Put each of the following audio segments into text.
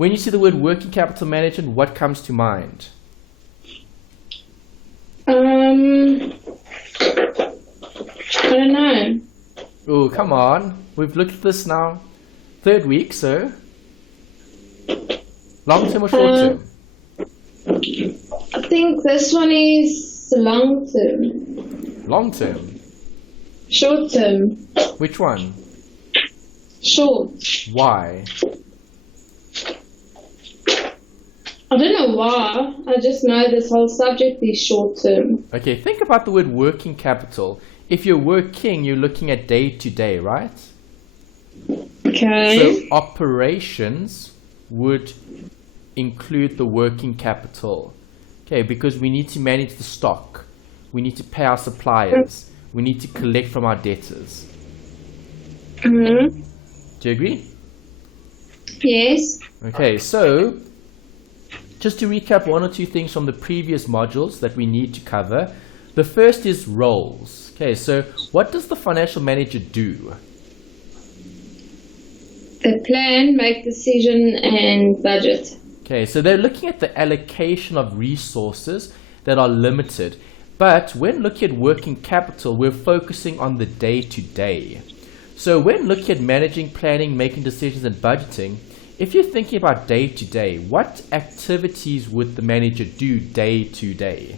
When you see the word working capital management, what comes to mind? I don't know. Oh, come on. We've looked at this now. 3rd week, so long term or short term? I think this one is long term. Long term. Short term. Which one? Short. Why? I don't know why. I just know this whole subject is short term. Okay, think about the word working capital. If you're working, you're looking at day to day, right? Okay. So operations would include the working capital. Okay, because we need to manage the stock. We need to pay our suppliers. We need to collect from our debtors. Mm-hmm. Do you agree? Yes. Okay, so just to recap 1 or 2 things from the previous modules that we need to cover. The first is roles. Okay, so what does the financial manager do? They plan, make decision, and budget. Okay, so they're looking at the allocation of resources that are limited. But when looking at working capital, we're focusing on the day-to-day. So when looking at managing, planning, making decisions, and budgeting, if you're thinking about day-to-day, what activities would the manager do day-to-day?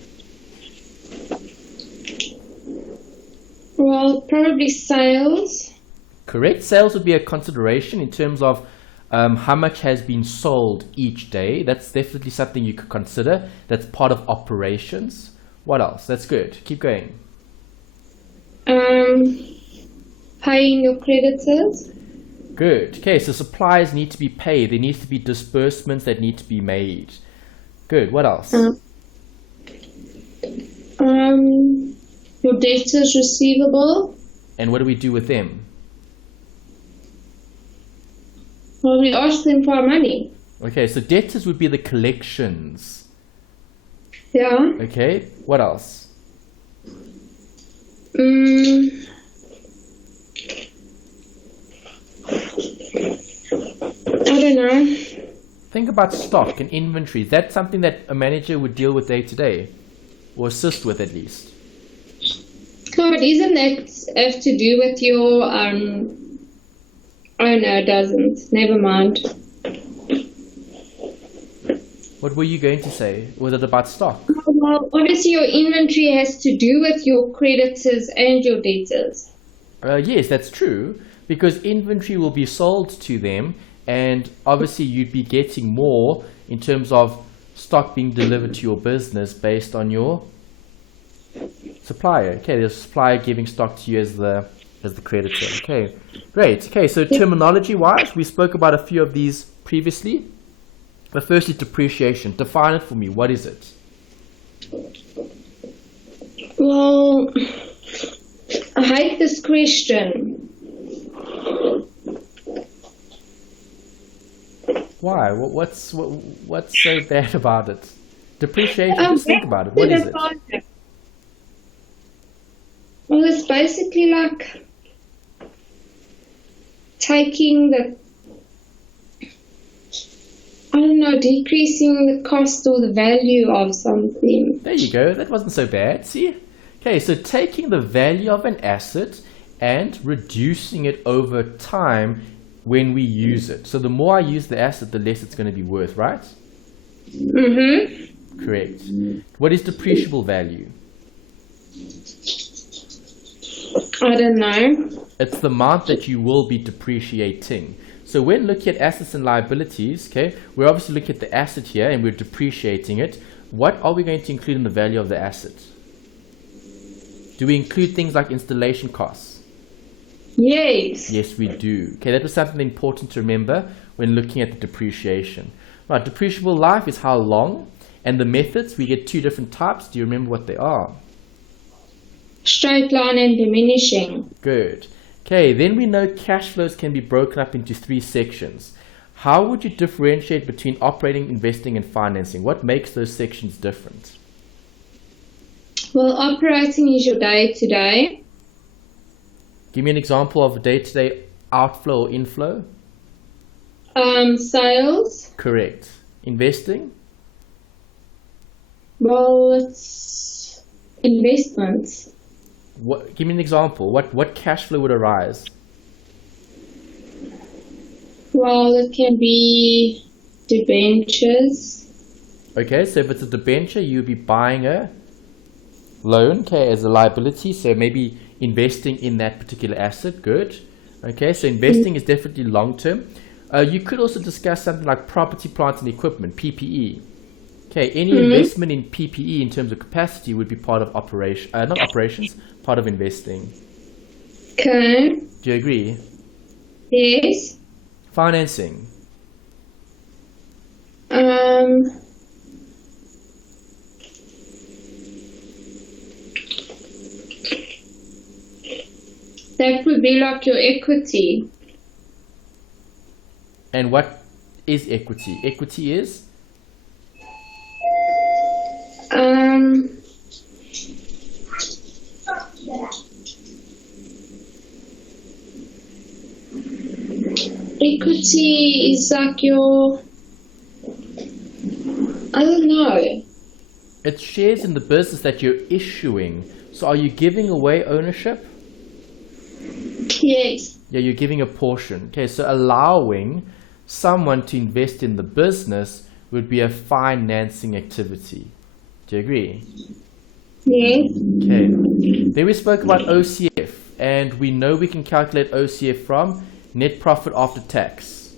Well, probably sales. Correct. Sales would be a consideration in terms of how much has been sold each day. That's definitely something you could consider. That's part of operations. What else? That's good. Keep going. Paying your creditors. Good. Okay, so supplies need to be paid. There needs to be disbursements that need to be made. Good. What else? Your debtors receivable. And what do we do with them? Well, we ask them for our money. Okay, so debtors would be the collections. Yeah. Okay, what else? I don't know. Think about stock and inventory. That's something that a manager would deal with day to day, or assist with at least. But isn't that have to do with your oh no, it doesn't. Never mind. What were you going to say? Was it about stock? Well, obviously your inventory has to do with your creditors and your debtors. Yes, that's true, because inventory will be sold to them, and obviously you'd be getting more in terms of stock being delivered to your business based on your supplier. Okay, there's a supplier giving stock to you as the creditor. Okay, great. Okay, so terminology wise, we spoke about a few of these previously. The first is depreciation. Define it for me. What is it? Well, I hate this question. Why? What's so bad about it? Depreciation. Just think about it. What is it? Well, it's basically like taking decreasing the cost or the value of something. There you go. That wasn't so bad. See? Okay, so taking the value of an asset and reducing it over time when we use it. So the more I use the asset, the less it's going to be worth, right? Mm-hmm. Correct. What is depreciable value? I don't know. It's the amount that you will be depreciating. So when looking at assets and liabilities, okay, we're obviously looking at the asset here and we're depreciating it. What are we going to include in the value of the asset? Do we include things like installation costs? Yes. Yes, we do. Okay, that was something important to remember when looking at the depreciation. Right, depreciable life is how long, and the methods, we get 2 different types. Do you remember what they are? Straight line and diminishing. Good. Okay, then we know cash flows can be broken up into 3 sections. How would you differentiate between operating, investing, and financing? What makes those sections different? Well, operating is your day-to-day. Give me an example of a day-to-day outflow or inflow. Sales. Correct. Investing? Well, it's investments. What? Give me an example. What cash flow would arise? Well, it can be debentures. Okay, so if it's a debenture, you'll be buying a loan, okay, as a liability. So maybe investing in that particular asset. Good. Okay, so investing is definitely long term. You could also discuss something like property, plant, and equipment, PPE. Okay, any investment in PPE in terms of capacity would be part of not operations, part of investing. Okay. Do you agree? Yes. Financing. That would be like your equity. And what is equity? Equity is? Equity is like your, I don't know. It's shares in the business that you're issuing. So are you giving away ownership? Yes. Yeah, you're giving a portion. Okay, so allowing someone to invest in the business would be a financing activity. Do you agree? Yes. Okay. Then we spoke about OCF, and we know we can calculate OCF from net profit after tax.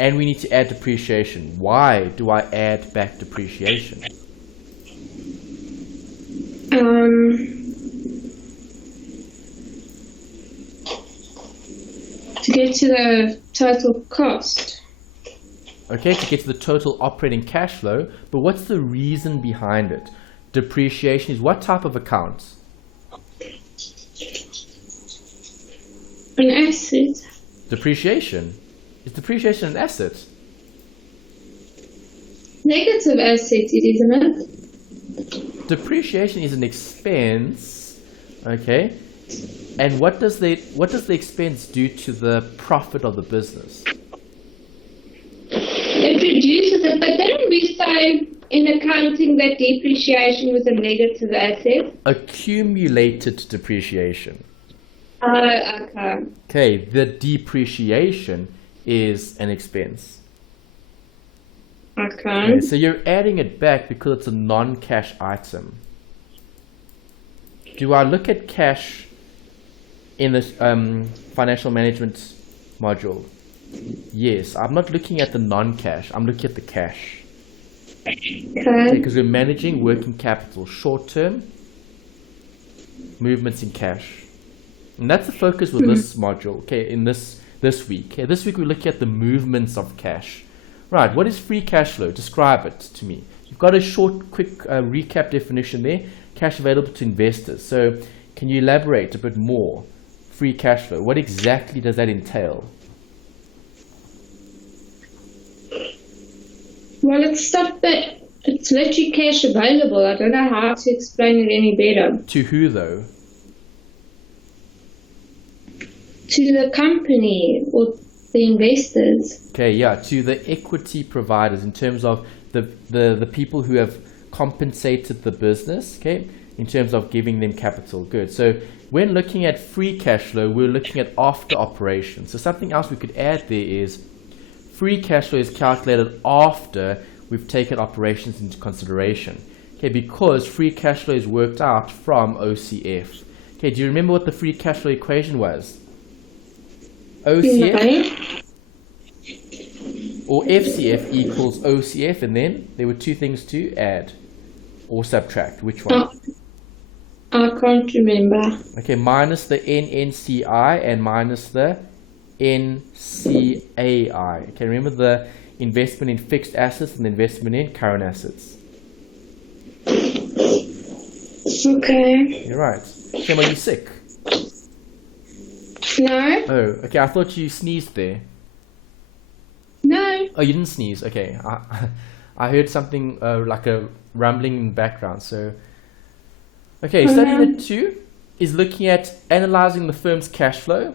And we need to add depreciation. Why do I add back depreciation? To get to the total cost. Okay, to get to the total operating cash flow, but what's the reason behind it? Depreciation is what type of account? An asset. Depreciation. Is depreciation an asset? Negative asset, isn't it? Depreciation is an expense, okay? And what does the expense do to the profit of the business? It reduces it, but didn't we say in accounting that depreciation was a negative asset? Accumulated depreciation. Okay. Okay, the depreciation is an expense. Okay. So you're adding it back because it's a non-cash item. Do I look at cash in this financial management module? Yes, I'm not looking at the non-cash, I'm looking at the cash. Okay. Because we're managing working capital, short-term movements in cash. And that's the focus with this module, okay, in this week. Okay, this week we're looking at the movements of cash. Right, what is free cash flow? Describe it to me. You've got a short, quick recap definition there. Cash available to investors. So can you elaborate a bit more? Free cash flow. What exactly does that entail? Well, it's stuff that it's literally cash available. I don't know how to explain it any better. To who though? To the company or the investors. Okay, yeah, to the equity providers in terms of the people who have compensated the business, okay, in terms of giving them capital. Good. So when looking at free cash flow, we're looking at after operations. So something else we could add there is free cash flow is calculated after we've taken operations into consideration. Okay, because free cash flow is worked out from OCF. Okay, do you remember what the free cash flow equation was? OCF or FCF equals OCF, and then there were two things to add or subtract. Which one? I can't remember. Okay, minus the NNCI and minus the NCAI. Okay, remember the investment in fixed assets and the investment in current assets. Okay. You're right. Sam, are you sick? No. Oh, okay. I thought you sneezed there. No. Oh, you didn't sneeze. Okay. I heard something like a rumbling in the background. So, okay. Study number 2 is looking at analyzing the firm's cash flow.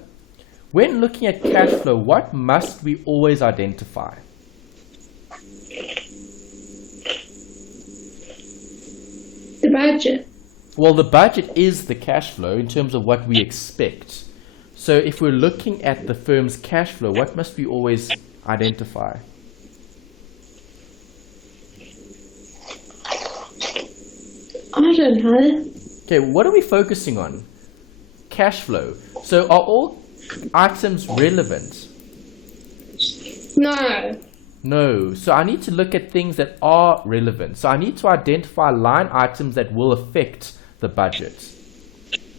When looking at cash flow, what must we always identify? The budget. Well, the budget is the cash flow in terms of what we expect. So if we're looking at the firm's cash flow, what must we always identify? I don't know. Okay, what are we focusing on? Cash flow. So are all items relevant? No. No. So I need to look at things that are relevant. So I need to identify line items that will affect the budget.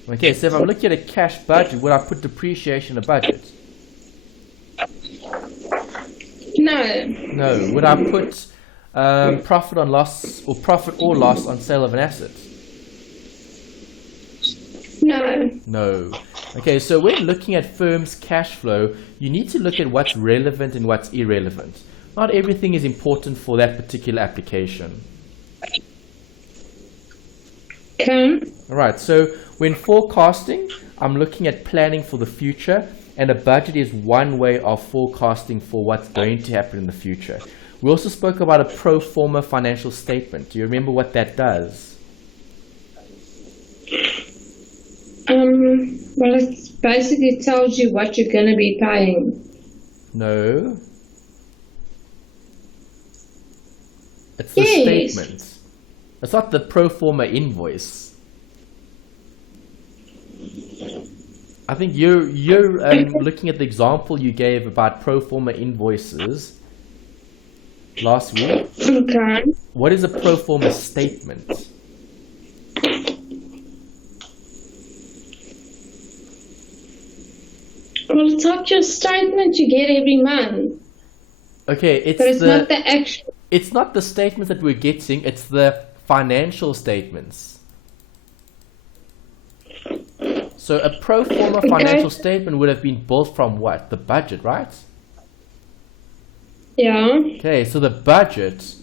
Okay, so if I'm looking at a cash budget, would I put depreciation in a budget? No. No. Would I put profit on loss or profit or loss on sale of an asset? No. No. Okay, so when looking at firm's cash flow, you need to look at what's relevant and what's irrelevant. Not everything is important for that particular application. Okay. Alright, so when forecasting, I'm looking at planning for the future, and a budget is one way of forecasting for what's going to happen in the future. We also spoke about a pro forma financial statement. Do you remember what that does? Well, it basically tells you what you're going to be paying. No. It's the Yes. statement. It's not the pro forma invoice. I think you're looking at the example you gave about pro forma invoices last week. Okay. What is a pro forma statement? Well, it's not your statement you get every month, Okay, but it's not the actual. it's not the statements that we're getting, it's the financial statements. So a pro forma financial statement would have been built from what? The budget, right? Yeah. Okay, so the budget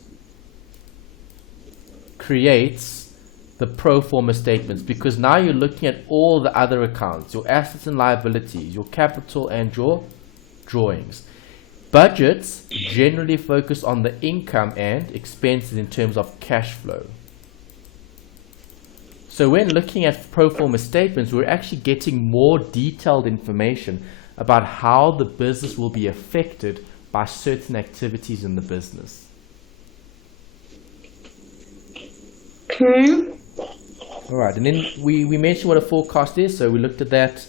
creates the pro forma statements because now you're looking at all the other accounts, your assets and liabilities, your capital and your drawings. Budgets generally focus on the income and expenses in terms of cash flow. So when looking at pro forma statements, we're actually getting more detailed information about how the business will be affected by certain activities in the business. Okay. All right, and then we mentioned what a forecast is, so we looked at that,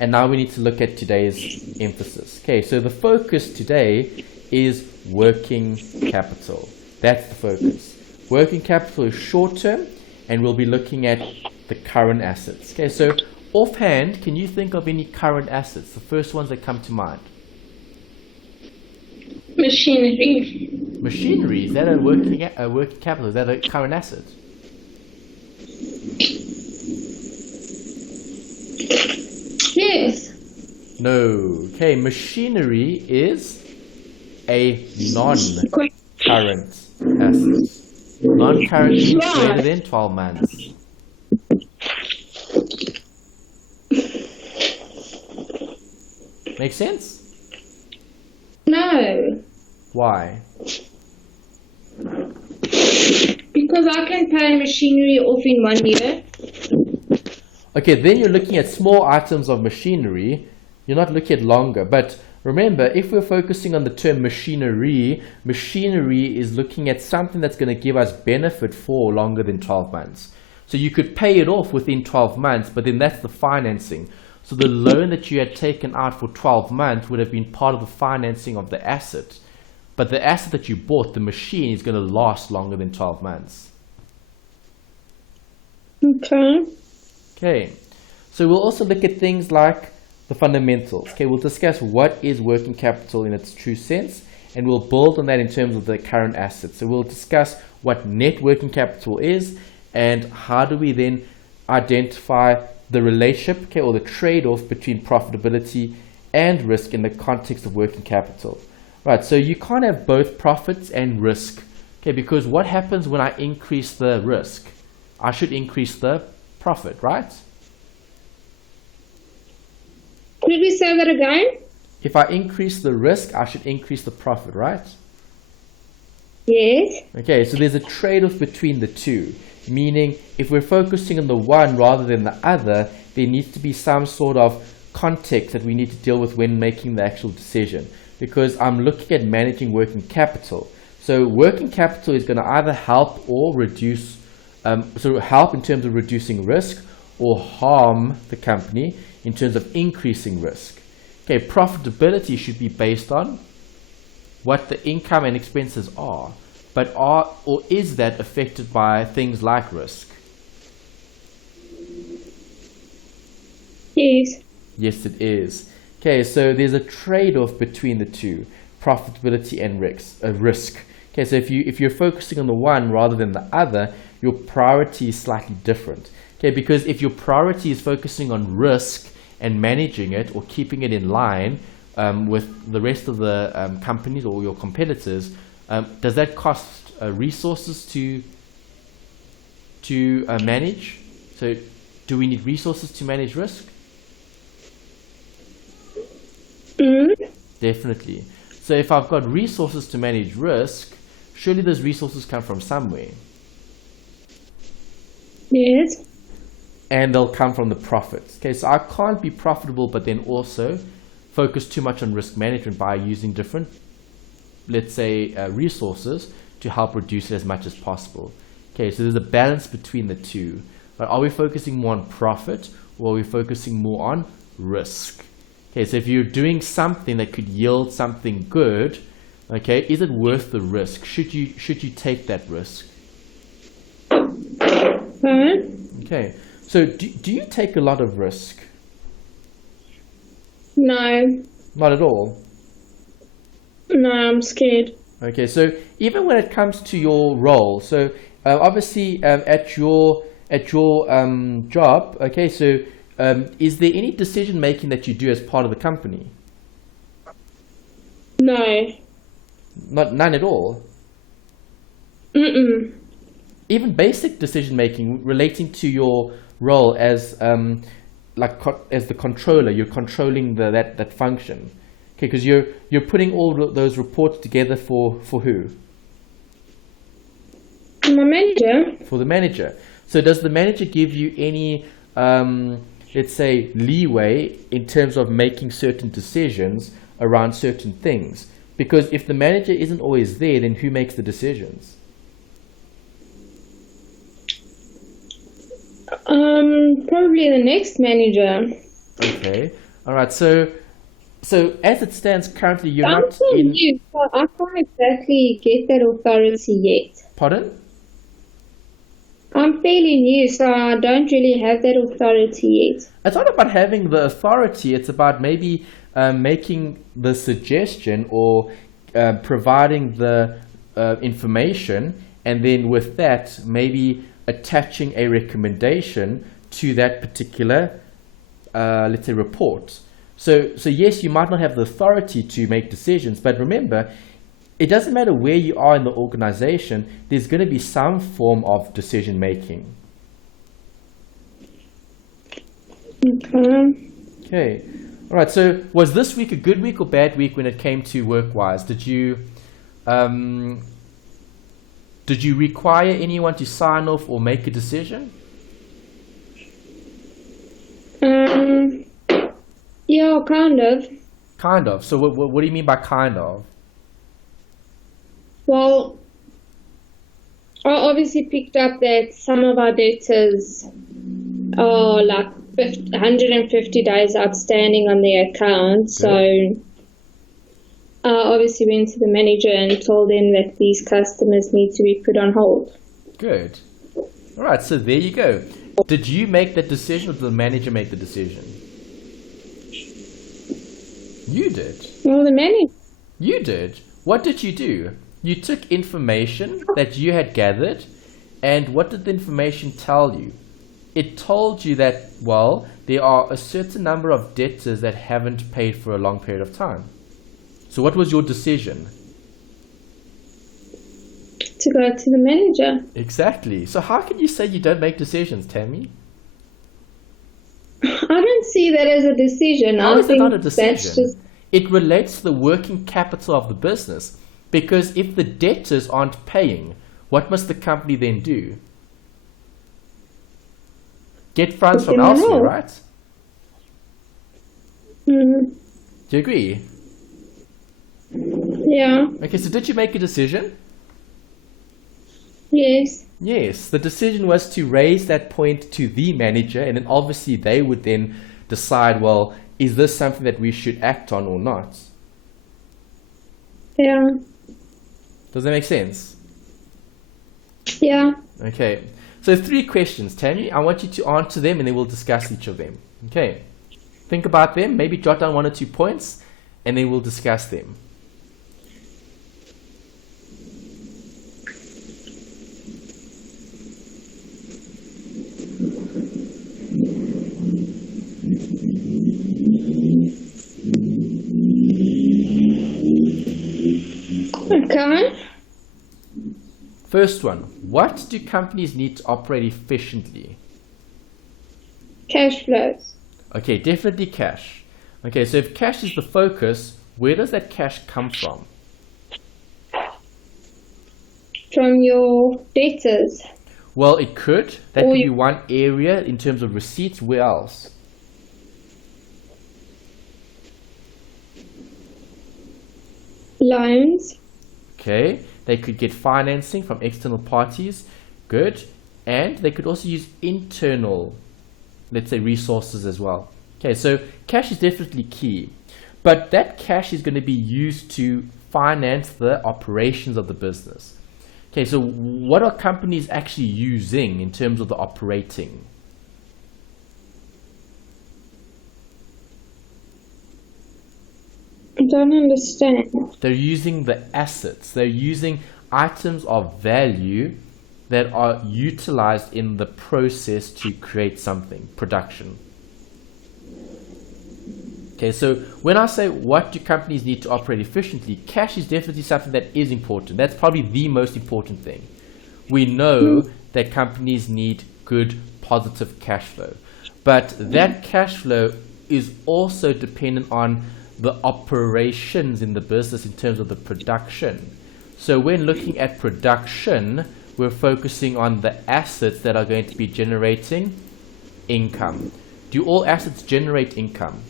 and now we need to look at today's emphasis. Okay, so the focus today is working capital. That's the focus. Working capital is short term, and we'll be looking at the current assets. Okay, so offhand, can you think of any current assets? The first ones that come to mind. Machinery. Machinery, is that a working capital? Is that a current asset? Yes. No. Okay, machinery is a non-current asset. Non-current means greater than 12 months. Make sense? No. Why? Because I can pay machinery off in 1 year. Okay, then you're looking at small items of machinery. You're not looking at longer. But remember, if we're focusing on the term machinery, machinery is looking at something that's going to give us benefit for longer than 12 months. So you could pay it off within 12 months, but then that's the financing. So the loan that you had taken out for 12 months would have been part of the financing of the asset. But the asset that you bought, the machine, is going to last longer than 12 months. Okay. Okay, so we'll also look at things like the fundamentals. Okay, we'll discuss what is working capital in its true sense, and we'll build on that in terms of the current assets. So we'll discuss what net working capital is and how do we then identify the relationship, okay, or the trade-off between profitability and risk in the context of working capital. Right, so you can't have both profits and risk, okay, because what happens when I increase the risk? I should increase the profit, right? did we say that again? If I increase the risk, I should increase the profit, right? Yes. Okay, so there's a trade-off between the two, meaning if we're focusing on the one rather than the other, there needs to be some sort of context that we need to deal with when making the actual decision, because I'm looking at managing working capital. So working capital is going to either help or reduce, so help in terms of reducing risk or harm the company in terms of increasing risk. Okay, profitability should be based on what the income and expenses are, but is that affected by things like risk? Yes. Yes, it is. Okay, so there's a trade-off between the two, profitability and risk. Okay, so if you're focusing on the one rather than the other, your priority is slightly different. Okay, because if your priority is focusing on risk and managing it or keeping it in line with the rest of the companies or your competitors, does that cost resources to manage? So do we need resources to manage risk? Definitely. So if I've got resources to manage risk, surely those resources come from somewhere. Yes. And they'll come from the profits. Okay, so I can't be profitable but then also focus too much on risk management by using different, let's say, resources to help reduce it as much as possible. Okay, so there's a balance between the two. But are we focusing more on profit or are we focusing more on risk? Okay, so if you're doing something that could yield something good, okay, is it worth the risk? Should you take that risk? Okay, so do you take a lot of risk? No. Not at all? No, I'm scared. Okay, so even when it comes to your role, so obviously at your job, okay, so is there any decision making that you do as part of the company? No. None at all? Mm-mm. Even basic decision making relating to your role as as the controller, you're controlling that function. Okay, because you're putting all those reports together for who? My manager. For the manager. So does the manager give you any let's say leeway in terms of making certain decisions around certain things? Because if the manager isn't always there, then who makes the decisions? Probably the next manager. Okay, all right. So as it stands currently, you're I'm not still in. new, so I can't exactly get that authority yet. Pardon? I'm fairly new, so I don't really have that authority yet. It's not about having the authority. It's about maybe making the suggestion or providing the information, and then with that, maybe attaching a recommendation to that particular, let's say, report. So yes, you might not have the authority to make decisions, but remember, it doesn't matter where you are in the organization, there's going to be some form of decision making. Okay. All right. So was this week a good week or bad week when it came to work-wise? Did you require anyone to sign off or make a decision? Yeah, kind of. Kind of. So what do you mean by kind of? Well, I obviously picked up that some of our debtors are like 150 days outstanding on their account. So I obviously went to the manager and told them that these customers need to be put on hold. Good. All right, so there you go. Did you make that decision or did the manager make the decision? You did. Well, the manager. You did. What did you do? You took information that you had gathered, and what did the information tell you? It told you that, well, there are a certain number of debtors that haven't paid for a long period of time. So what was your decision? To go to the manager. Exactly. So how can you say you don't make decisions, Tammy? I don't see see that as a decision. How I is it think not a that's decision? just It relates to the working capital of the business. Because if the debtors aren't paying, what must the company then do? Get funds from elsewhere, right? mm, Do you agree? yeah, Okay, so did you make a decision? yes, Yes, the decision was to raise that point to the manager, and then obviously they would then decide, well, is this something that we should act on or not? yeah, Does that make sense? yeah. Okay, so 3 questions, Tammy. I want you to answer them and then we'll discuss each of them. Okay, think about them, maybe jot down 1 or 2 points, and then we'll discuss them. Okay. First one, what do companies need to operate efficiently? Cash flows Okay, definitely cash. Okay, so if cash is the focus, where does that cash come from? from your debtors. Well, it could. That Or could you- be one area in terms of receipts. Where else? Loans, Okay, they could get financing from external parties. Good. And they could also use internal, let's say, resources as well. Okay, so cash is definitely key. But that cash is going to be used to finance the operations of the business. Okay, so what are companies actually using in terms of the operating? I don't understand. They're using the assets. They're using items of value that are utilized in the process to create something, production. Okay, so when I say what do companies need to operate efficiently, cash is definitely something that is important. That's probably the most important thing. We know that companies need good, positive cash flow. But that cash flow is also dependent on the operations in the business in terms of the production. So when looking at production, we're focusing on the assets that are going to be generating income. Do all assets generate income?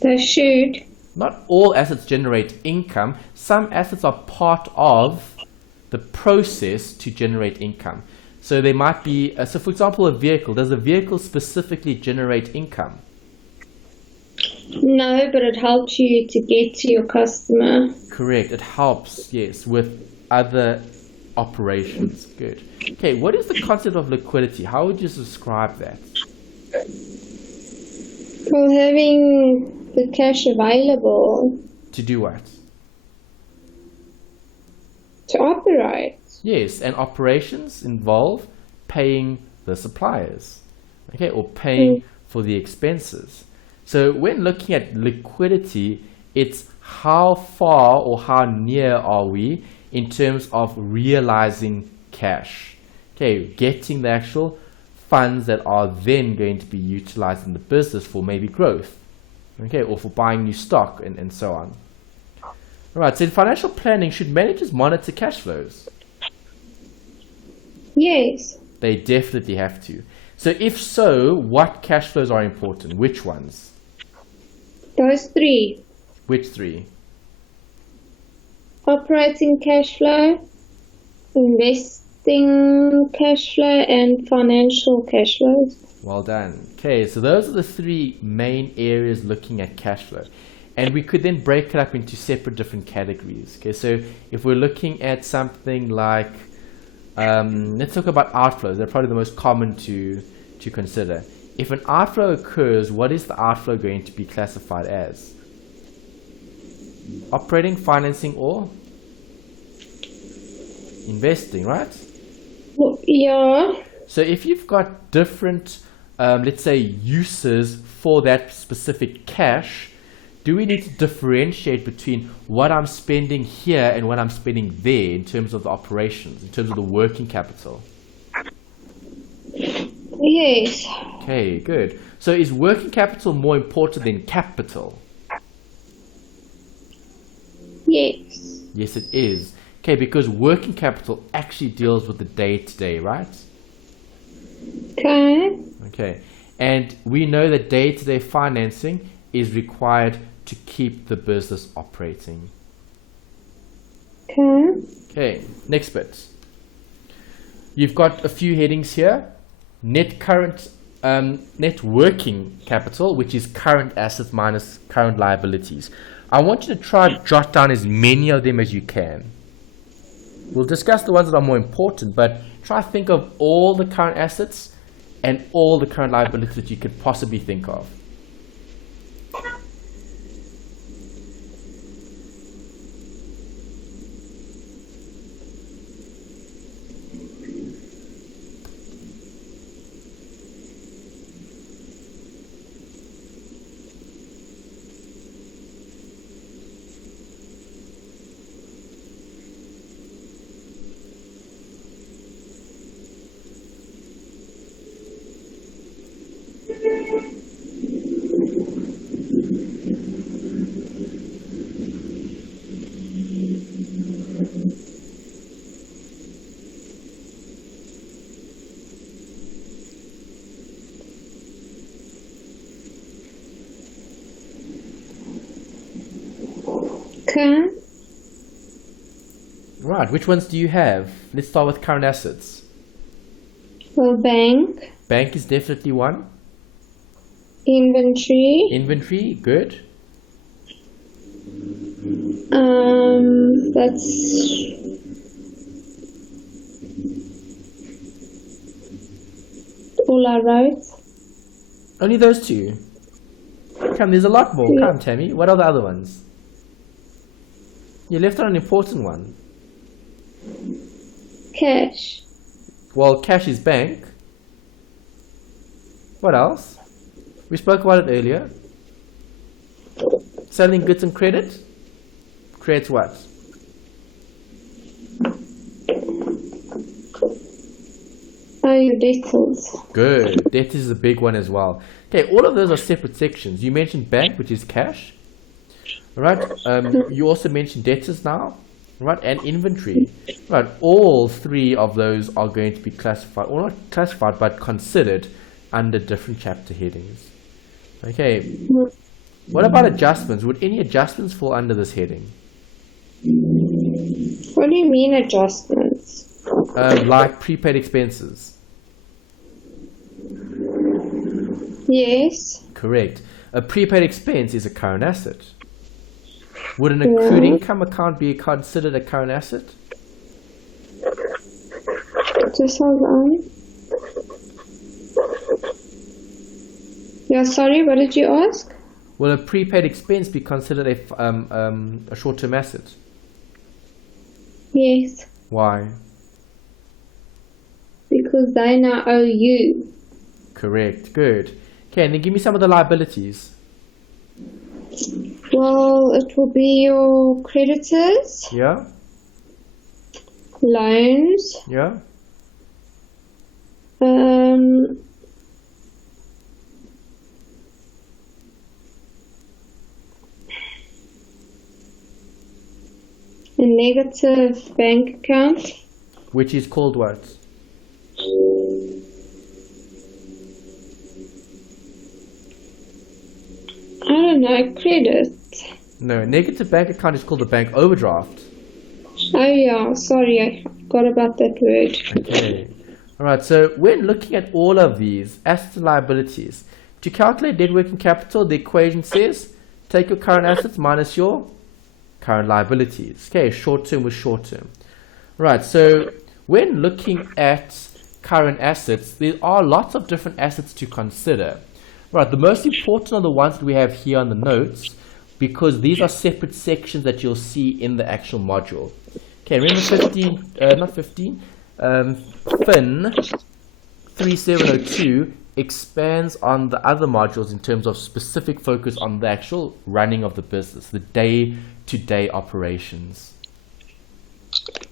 They should. Not all assets generate income. Some assets are part of the process to generate income. So they might be, so for example, a vehicle. Does a vehicle specifically generate income? No, but it helps you to get to your customer. Correct. It helps, yes, with other operations. Good. Okay, what is the concept of liquidity? How would you describe that? Well, having the cash available To do what? to operate. Yes, and operations involve paying the suppliers, okay, or paying for the expenses. So when looking at liquidity, it's how far or how near are we in terms of realizing cash, okay, getting the actual funds that are then going to be utilized in the business for maybe growth, okay, or for buying new stock and so on. All right, so in financial planning, should managers monitor cash flows? Yes. They definitely have to. So if so, what cash flows are important? Which ones? Those three. Which 3? Operating cash flow, investing cash flow, and financial cash flows. Well done. Okay, so those are the 3 main areas looking at cash flow. And we could then break it up into separate different categories. Okay, so if we're looking at something like, let's talk about outflows. They're probably the most common to consider. If an outflow occurs, what is the outflow going to be classified as? Operating, financing, or investing, right? Well, yeah. So if you've got different, let's say, uses for that specific cash, do we need to differentiate between what I'm spending here and what I'm spending there in terms of the operations, in terms of the working capital? Yes. Okay, good. So is working capital more important than capital? Yes. Yes, it is. Okay, because working capital actually deals with the day-to-day, right? Okay. Okay, and we know that day-to-day financing is required to keep the business operating. Okay. Okay, next bit. You've got a few headings here. Net working capital, which is current assets minus current liabilities. I want you to try and jot down as many of them as you can. We'll discuss the ones that are more important, but try to think of all the current assets and all the current liabilities that you could possibly think of. Okay. Right, which ones do you have? Let's start with current assets. Well, bank. Bank is definitely one. Inventory. Inventory, good. That's all I wrote. Only those two. Come, there's a lot more. Come, Tammy. What are the other ones? You left out an important one. Cash. Well, cash is bank. What else? We spoke about it earlier. Selling goods and credit creates what? Oh, your debtors. Good. Debt is a big one as well. Okay, all of those are separate sections. You mentioned bank, which is cash. Right? You also mentioned debtors now. Right? And inventory. Right? All three of those are going to be classified, or not classified, but considered under different chapter headings. Okay. What about adjustments? Would any adjustments fall under this heading? What do you mean adjustments? Like prepaid expenses. Yes. Correct. A prepaid expense is a current asset. Would an accrued income account be considered a current asset? Just hold on. Yeah, sorry, what did you ask? Will a prepaid expense be considered a short-term asset? Yes. Why? Because they now owe you. Correct. Good. Okay, and then give me some of the liabilities. Well, it will be your creditors, Yeah? loans, Yeah? a negative bank account. Which is called what? I don't know, credit. No, negative bank account is called a bank overdraft. Oh yeah, sorry, I forgot about that word. Okay. Alright, so when looking at all of these assets and liabilities, to calculate net working capital, the equation says take your current assets minus your current liabilities. Okay, short term with short term. Right, so when looking at current assets, there are lots of different assets to consider. Right, the most important are the ones that we have here on the notes, because these are separate sections that you'll see in the actual module. Okay, remember FIN3702 expands on the other modules in terms of specific focus on the actual running of the business, the day-to-day operations.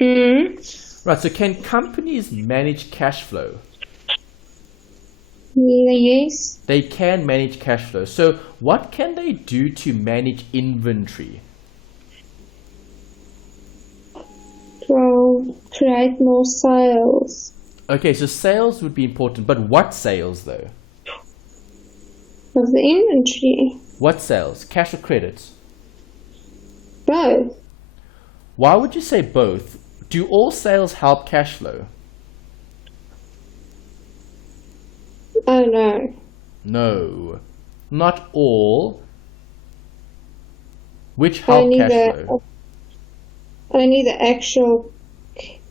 Right, so can companies manage cash flow? Yes. They can manage cash flow. So what can they do to manage inventory? Well, create more sales. Okay, so sales would be important, but what sales though? Of the inventory. What sales? Cash or credit? Both. Why would you say both? Do all sales help cash flow? Oh no. No, not all. Which help cash flow? Only the actual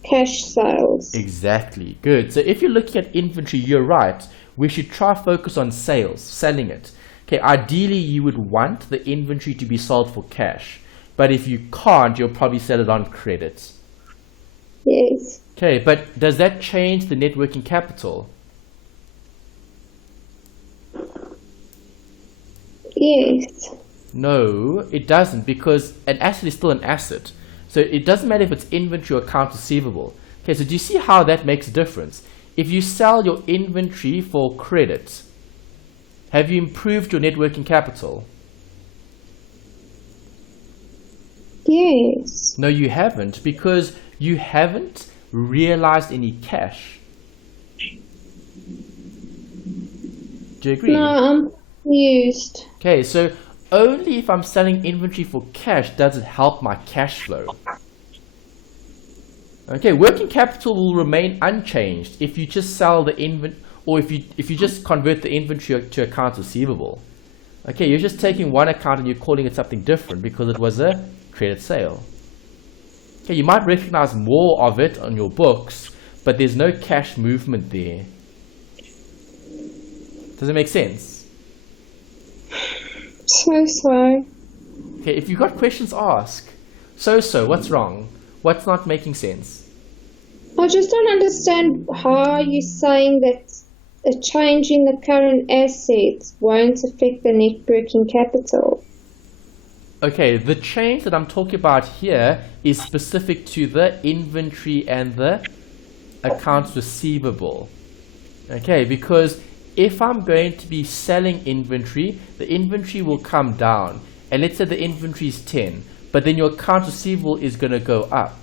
cash sales. Exactly. Good. So if you're looking at inventory, you're right. We should try focus on sales, selling it. Okay, ideally you would want the inventory to be sold for cash. But if you can't, you'll probably sell it on credit. Yes. Okay, but does that change the net working capital? Yes. No, it doesn't, because an asset is still an asset. So it doesn't matter if it's inventory or account receivable. Okay, so do you see how that makes a difference? If you sell your inventory for credit, have you improved your net working capital? Yes. No, you haven't, because you haven't realized any cash. Do you agree? No, I'm confused. Okay, so only if I'm selling inventory for cash does it help my cash flow. Okay, working capital will remain unchanged if you just sell the inventory, or if you just convert the inventory to accounts receivable. Okay, you're just taking one account and you're calling it something different because it was a credit sale. Okay, you might recognize more of it on your books, but there's no cash movement there. Does it make sense? So. Okay, if you've got questions, ask. So, what's wrong? What's not making sense? I just don't understand how you're saying that a change in the current assets won't affect the net working capital. Okay, the change that I'm talking about here is specific to the inventory and the accounts receivable. Okay, because if I'm going to be selling inventory, the inventory will come down. And let's say the inventory is 10, but then your account receivable is going to go up.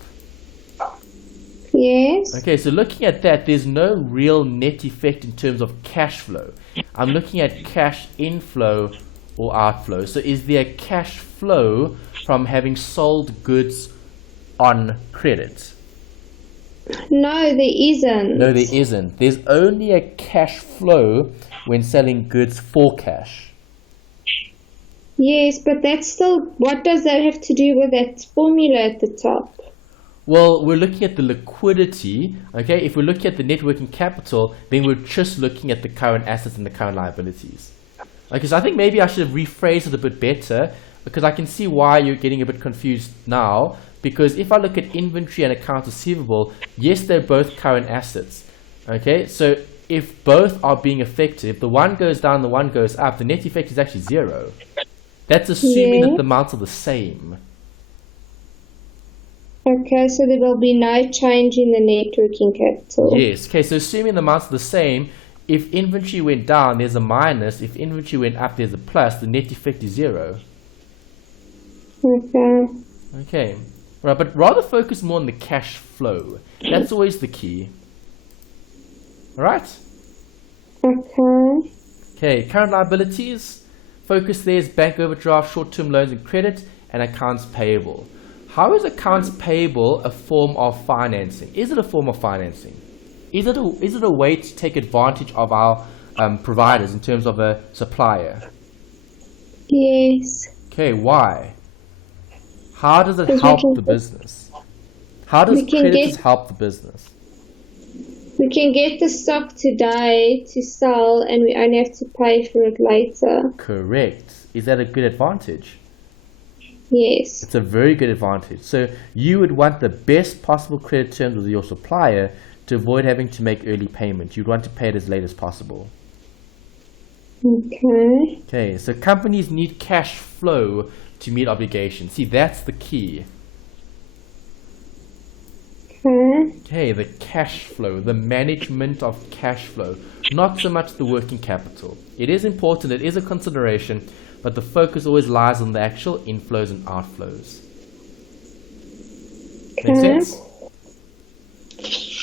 Yes. Okay, so looking at that, there's no real net effect in terms of cash flow. I'm looking at cash inflow or outflow. So is there cash flow from having sold goods on credit? No, there isn't. No, there isn't. There's only a cash flow when selling goods for cash. Yes, but that's still, what does that have to do with that formula at the top? Well, we're looking at the liquidity, okay? If we're looking at the net working capital, then we're just looking at the current assets and the current liabilities. Okay, so I think maybe I should have rephrased it a bit better, because I can see why you're getting a bit confused now. Because if I look at inventory and accounts receivable, yes, they're both current assets. Okay, so if both are being affected, if the one goes down, the one goes up, the net effect is actually zero. That's assuming that the amounts are the same. Okay, so there will be no change in the net working capital. Yes, okay, so assuming the amounts are the same, if inventory went down, there's a minus. If inventory went up, there's a plus. The net effect is zero. Okay. Okay, right, but rather focus more on the cash flow. That's always the key. Alright? Okay. Okay, current liabilities. Focus there is bank overdraft, short-term loans and credit, and accounts payable. How is accounts payable a form of financing? Is it a form of financing? Is it a way to take advantage of our providers in terms of a supplier? Yes. Okay, why? How does it help the business? How does Creditors help the business? We can get the stock today to sell and we only have to pay for it later. Correct. Is that a good advantage? Yes. It's a very good advantage. So you would want the best possible credit terms with your supplier to avoid having to make early payments. You'd want to pay it as late as possible. Okay. Okay, so companies need cash flow to meet obligations. See, that's the key. Okay. Okay, the cash flow, the management of cash flow, not so much the working capital. It is important, it is a consideration, but the focus always lies on the actual inflows and outflows. Make sense?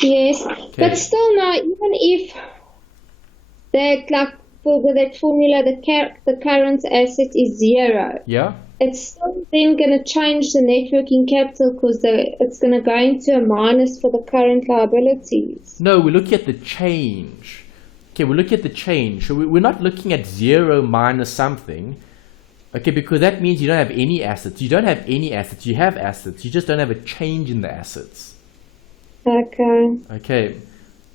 Yes, but still now, even if that, like for that formula, the current asset is 0. Yeah. It's still then going to change the net working capital because it's going to go into a minus for the current liabilities. No, we look at the change. Okay, we look at the change. So we're not looking at 0 minus something. Okay, because that means you don't have any assets. You don't have any assets. You have assets. You just don't have a change in the assets. Okay. Okay.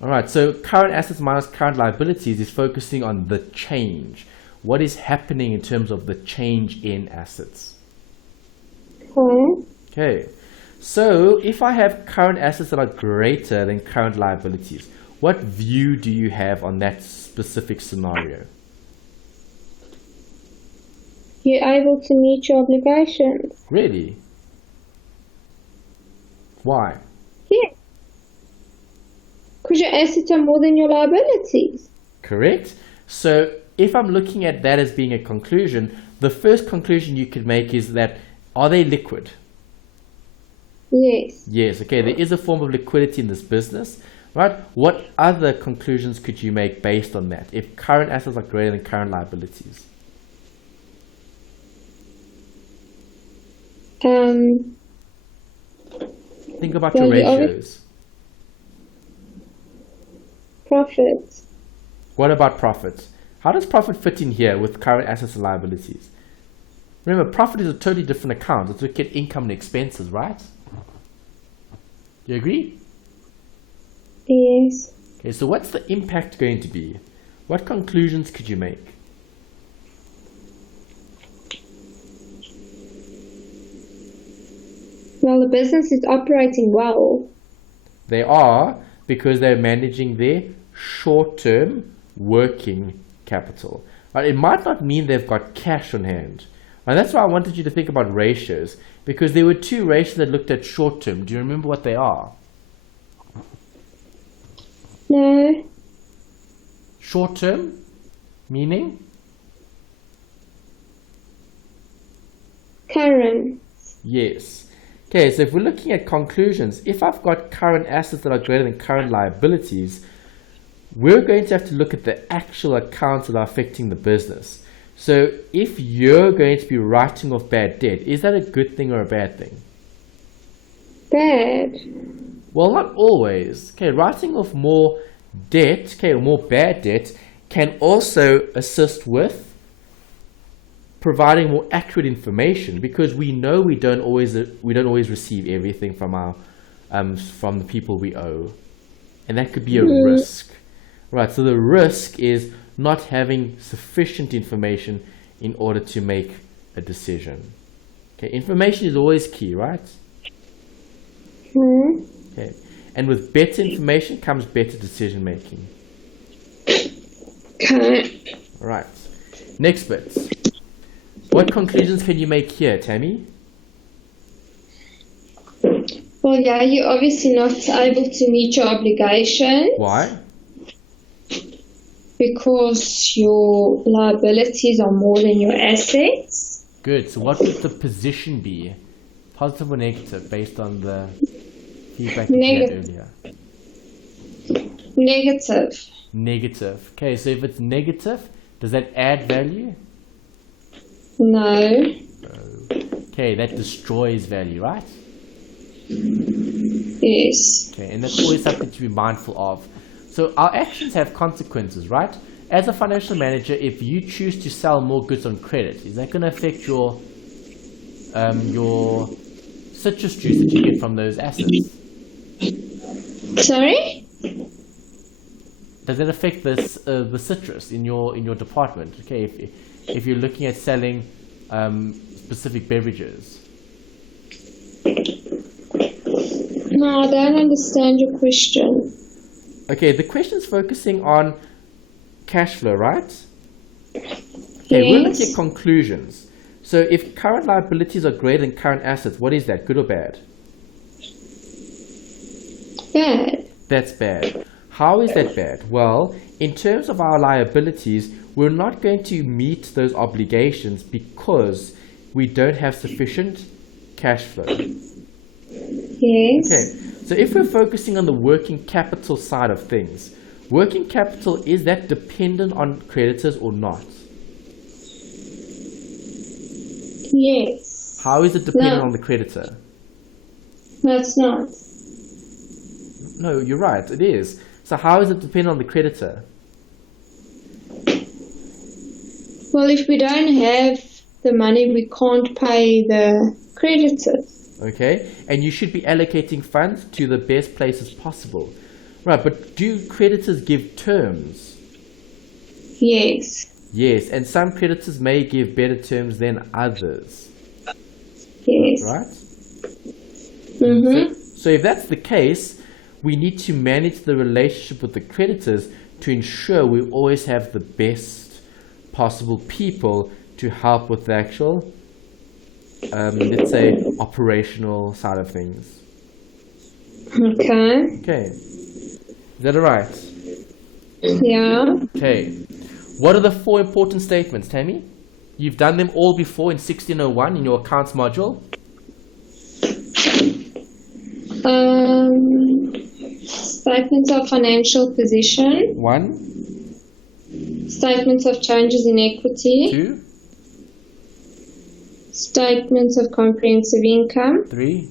All right. So current assets minus current liabilities is focusing on the change. What is happening in terms of the change in assets? Okay. So if I have current assets that are greater than current liabilities, what view do you have on that specific scenario? You're able to meet your obligations. Really? Why? Yeah. Because your assets are more than your liabilities. Correct. So if I'm looking at that as being a conclusion, the first conclusion you could make is that, are they liquid? Yes. Yes. Okay. There is a form of liquidity in this business, right? What other conclusions could you make based on that? If current assets are greater than current liabilities? Think about your ratios. Profits. What about profits? How does profit fit in here with current assets and liabilities? Remember, profit is a totally different account. Let's look at income and expenses, right? Do you agree? Yes. Okay, so what's the impact going to be? What conclusions could you make? Well, the business is operating well. They are, because they're managing their short-term working capital. Right? It might not mean they've got cash on hand. And that's why I wanted you to think about ratios, because there were 2 ratios that looked at short-term. Do you remember what they are? No. Short-term, meaning? Current. Yes. Okay, so if we're looking at conclusions, if I've got current assets that are greater than current liabilities, we're going to have to look at the actual accounts that are affecting the business. So if you're going to be writing off bad debt, is that a good thing or a bad thing? Bad. Well, not always. Okay, writing off more debt, okay, or more bad debt, can also assist with providing more accurate information, because we know we don't always receive everything from our from the people we owe, and that could be a risk, right? So the risk is not having sufficient information in order to make a decision. Okay, information is always key, right? Okay, and with better information comes better decision making. Okay. All right, next bit. What conclusions can you make here, Tammy? Well, yeah, you're obviously not able to meet your obligations. Why? Because your liabilities are more than your assets. Good. So what would the position be? Positive or negative, based on the feedback you had earlier? Negative. Negative. Okay, so if it's negative, does that add value? No. Okay, that destroys value, right? Yes. Okay, and that's always something to be mindful of. So our actions have consequences, right? As a financial manager, if you choose to sell more goods on credit, is that going to affect your citrus juice that you get from those assets? Sorry? Does that affect the citrus in your department? Okay, if you're looking at selling specific beverages. No, I don't understand your question. Okay, the question's focusing on cash flow, right? Okay, we're looking at conclusions. So if current liabilities are greater than current assets, what is that, good or bad? bad. That's bad. How is that bad? Well, in terms of our liabilities, we're not going to meet those obligations because we don't have sufficient cash flow. Yes. Okay, so if we're focusing on the working capital side of things, working capital, is that dependent on creditors or not? Yes. How is it dependent No. on the creditor? No, it's not. No, you're right, it is. So how is it dependent on the creditor? Well, if we don't have the money, we can't pay the creditors. Okay, and you should be allocating funds to the best places possible. Right, but do creditors give terms? Yes. Yes, and some creditors may give better terms than others. Yes. Right? Mm-hmm. So if that's the case, we need to manage the relationship with the creditors to ensure we always have the best possible people to help with the actual, let's say, operational side of things. Okay. Okay. Is that alright? Yeah. Okay. What are the 4 important statements, Tammy? You've done them all before in 1601 in your accounts module. Statements of financial position. 1, Statements of changes in equity. 2, Statements of comprehensive income. 3,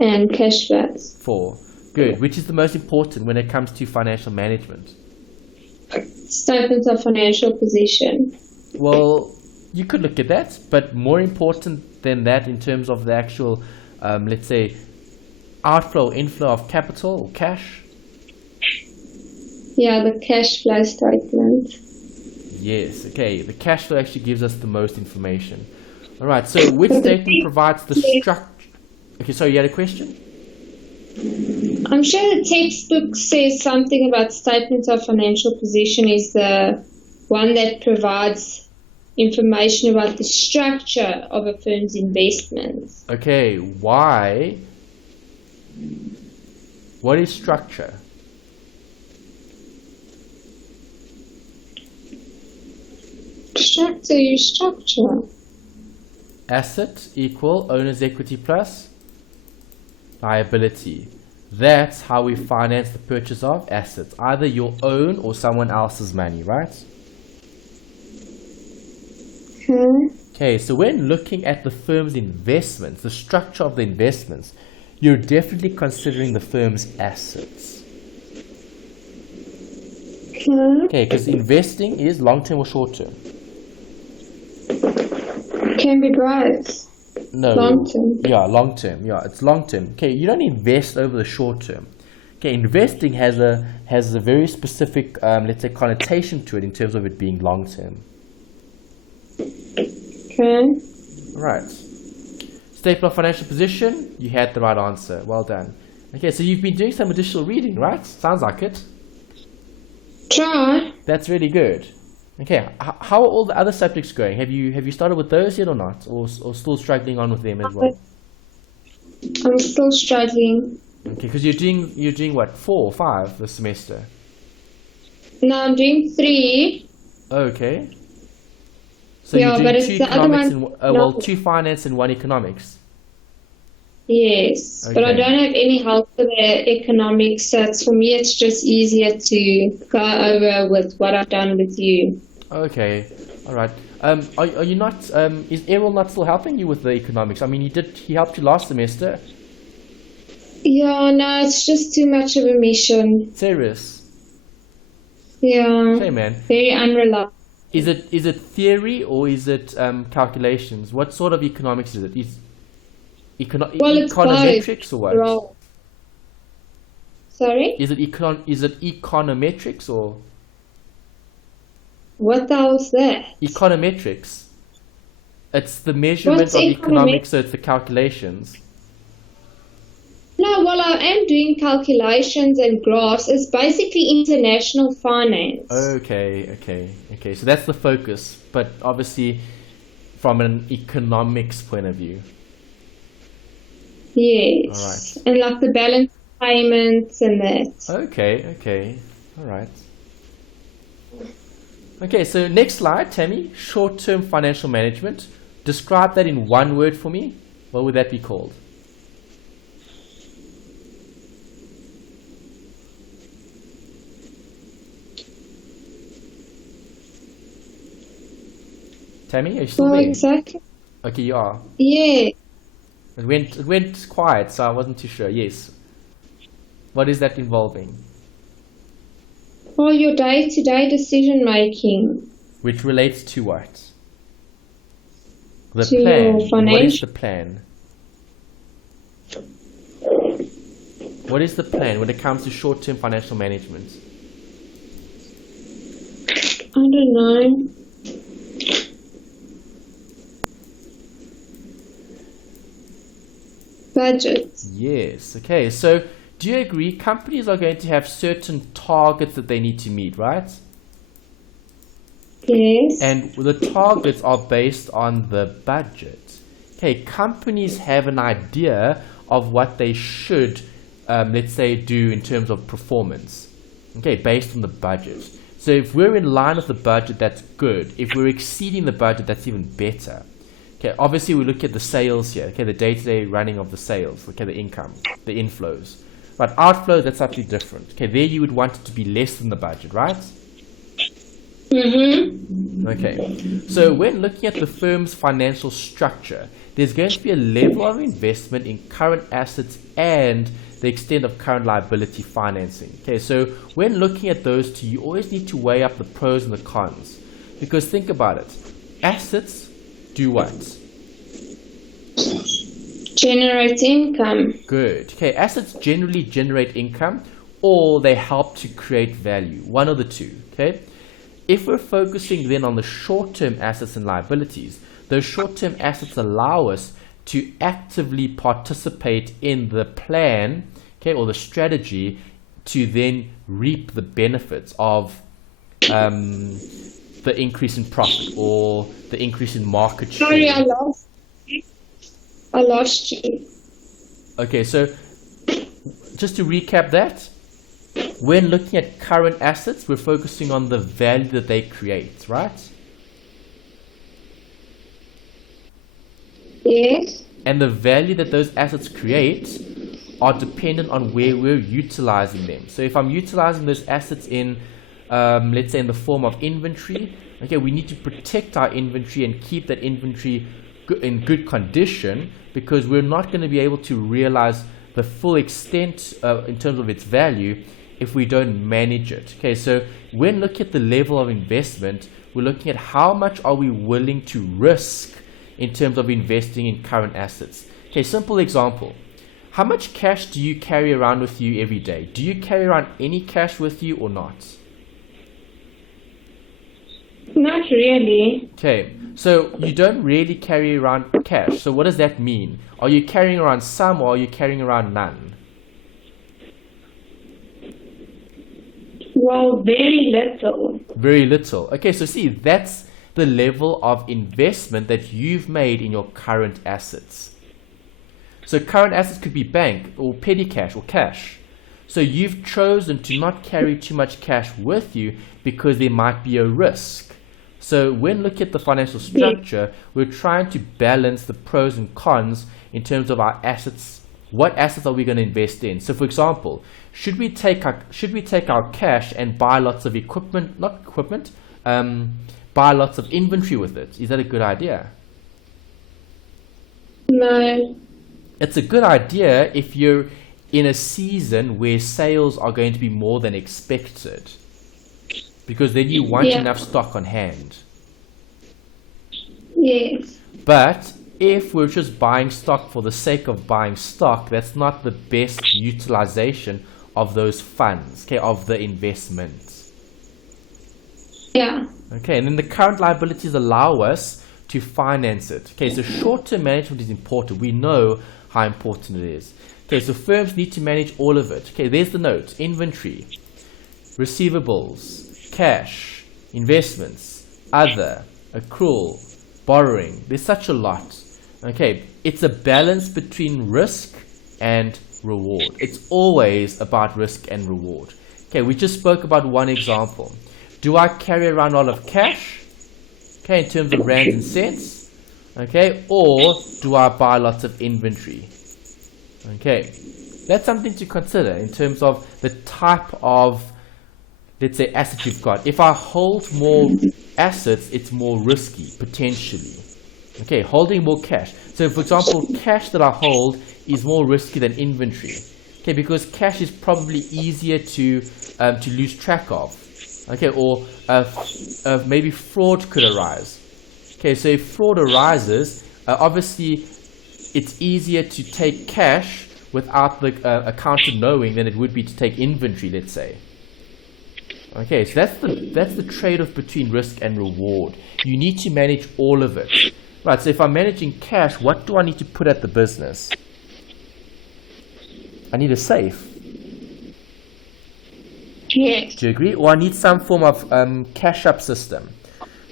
And cash flows. 4. Good. Which is the most important when it comes to financial management? Statements of financial position. Well, you could look at that, but more important than that in terms of the actual, let's say, outflow, inflow of capital or cash. Yeah, the cash flow statement. Yes, okay. The cash flow actually gives us the most information. All right, so which statement provides the structure? Okay, so you had a question? I'm sure the textbook says something about statements of financial position is the one that provides information about the structure of a firm's investments. Okay, why? What is structure? Structure. Asset equal owner's equity plus liability. That's how we finance the purchase of assets, either your own or someone else's money, right? Okay, so when looking at the firm's investments, the structure of the investments, you're definitely considering the firm's assets. Okay, because investing is long-term or short-term? Can be both. No. Long-term. Yeah, long-term. Yeah, it's long-term. Okay, you don't invest over the short-term. Okay, investing has a very specific, let's say, connotation to it in terms of it being long-term. Okay. Right. Statement of financial position, you had the right answer. Well done. Okay, so you've been doing some additional reading, right? Sounds like it. Try. That's really good. Okay, how are all the other subjects going? Have you started with those yet or not? Or still struggling on with them as well? I'm still struggling. Okay, because you're doing what, 4 or 5 this semester? No, I'm doing 3. Okay. So Yeah, you're but doing it's 2 the other economics one. and No. 2 finance and 1 economics. Yes, but I Okay. don't have any help for the economics, so for me it's just easier to go over with what I've done with you. Okay, all right. Are you not? Is Errol not still helping you with the economics? I mean, he helped you last semester. Yeah, no, it's just too much of a mission. Serious? Yeah, Okay, man. very unreliable. Is it theory or is it calculations? What sort of economics is it? Is Well, it's econometrics or what? Roll. Sorry? Is it econometrics or What the hell is that? econometrics? It's the measurement What's of economics, so it's the calculations. No, well, I am doing calculations and graphs. It's basically international finance. Okay. So that's the focus, but obviously from an economics point of view. Yes. All right. And like the balance payments and that. Okay. All right. Okay, so next slide, Tammy. Short-term financial management. Describe that in one word for me. What would that be called? Tammy, are you still there? Exactly. Okay, you are. Yeah. It went quiet, so I wasn't too sure. Yes. What is that involving? Well, your day-to-day decision making. Which relates to what? The To plan. your What is financial. the plan? What is the plan when it comes to short-term financial management? I don't know. Budget. Yes. Okay. So, do you agree companies are going to have certain targets that they need to meet, right? Yes. And the targets are based on the budget. Okay, companies have an idea of what they should, let's say, do in terms of performance. Okay, based on the budget. So if we're in line with the budget, that's good. If we're exceeding the budget, that's even better. Okay, obviously we look at the sales here. Okay, the day-to-day running of the sales. Okay, the income, the inflows. But outflows, that's slightly different. Okay, there you would want it to be less than the budget, right? Mm-hmm. Okay, so when looking at the firm's financial structure, there's going to be a level of investment in current assets and the extent of current liability financing. Okay, so when looking at those two, you always need to weigh up the pros and the cons. Because think about it, assets do what? Generate income. Good. Okay, assets generally generate income or they help to create value. One of the two. Okay. If we're focusing then on the short-term assets and liabilities, those short-term assets allow us to actively participate in the plan, okay, or the strategy to then reap the benefits of the increase in profit or the increase in market share. Sorry, I lost you. Okay, so just to recap that, when looking at current assets, we're focusing on the value that they create, right? Yes. And the value that those assets create are dependent on where we're utilizing them. So if I'm utilizing those assets in, let's say in the form of inventory, okay, we need to protect our inventory and keep that inventory in good condition because we're not going to be able to realize the full extent in terms of its value if we don't manage it. Okay, so when looking at the level of investment, we're looking at how much are we willing to risk in terms of investing in current assets. Okay, simple example. How much cash do you carry around with you every day? Do you carry around any cash with you or not? Not really. Okay, so you don't really carry around cash. So what does that mean? Are you carrying around some or are you carrying around none? Well, very little. Very little. Okay, so see, that's the level of investment that you've made in your current assets. So current assets could be bank or petty cash or cash. So you've chosen to not carry too much cash with you because there might be a risk. So when looking at the financial structure, we're trying to balance the pros and cons in terms of our assets. What assets are we going to invest in? So for example, should we take our cash and buy lots of equipment, buy lots of inventory with it? Is that a good idea? No. It's a good idea if you're in a season where sales are going to be more than expected, because then you want enough stock on hand. Yes. But if we're just buying stock for the sake of buying stock, that's not the best utilization of those funds, okay, of the investments. Yeah. Okay, and then the current liabilities allow us to finance it. Okay, so short-term management is important. We know how important it is. Okay, so firms need to manage all of it. Okay, there's the note. Inventory, receivables, cash, investments, other, accrual, borrowing. There's such a lot. Okay, it's a balance between risk and reward. It's always about risk and reward. Okay, we just spoke about one example. Do I carry around a lot of cash, okay, in terms of rands and cents, okay, or do I buy lots of inventory? Okay, that's something to consider in terms of the type of, let's say, asset you've got. If I hold more assets, it's more risky, potentially. Okay, holding more cash. So, for example, cash that I hold is more risky than inventory. Okay, because cash is probably easier to lose track of. Okay, or maybe fraud could arise. Okay, so if fraud arises, obviously it's easier to take cash without the accountant knowing than it would be to take inventory, let's say. Okay, so that's the trade-off between risk and reward. You need to manage all of it. Right, so if I'm managing cash, what do I need to put at the business? I need a safe. Yes. Do you agree? Or I need some form of cash-up system.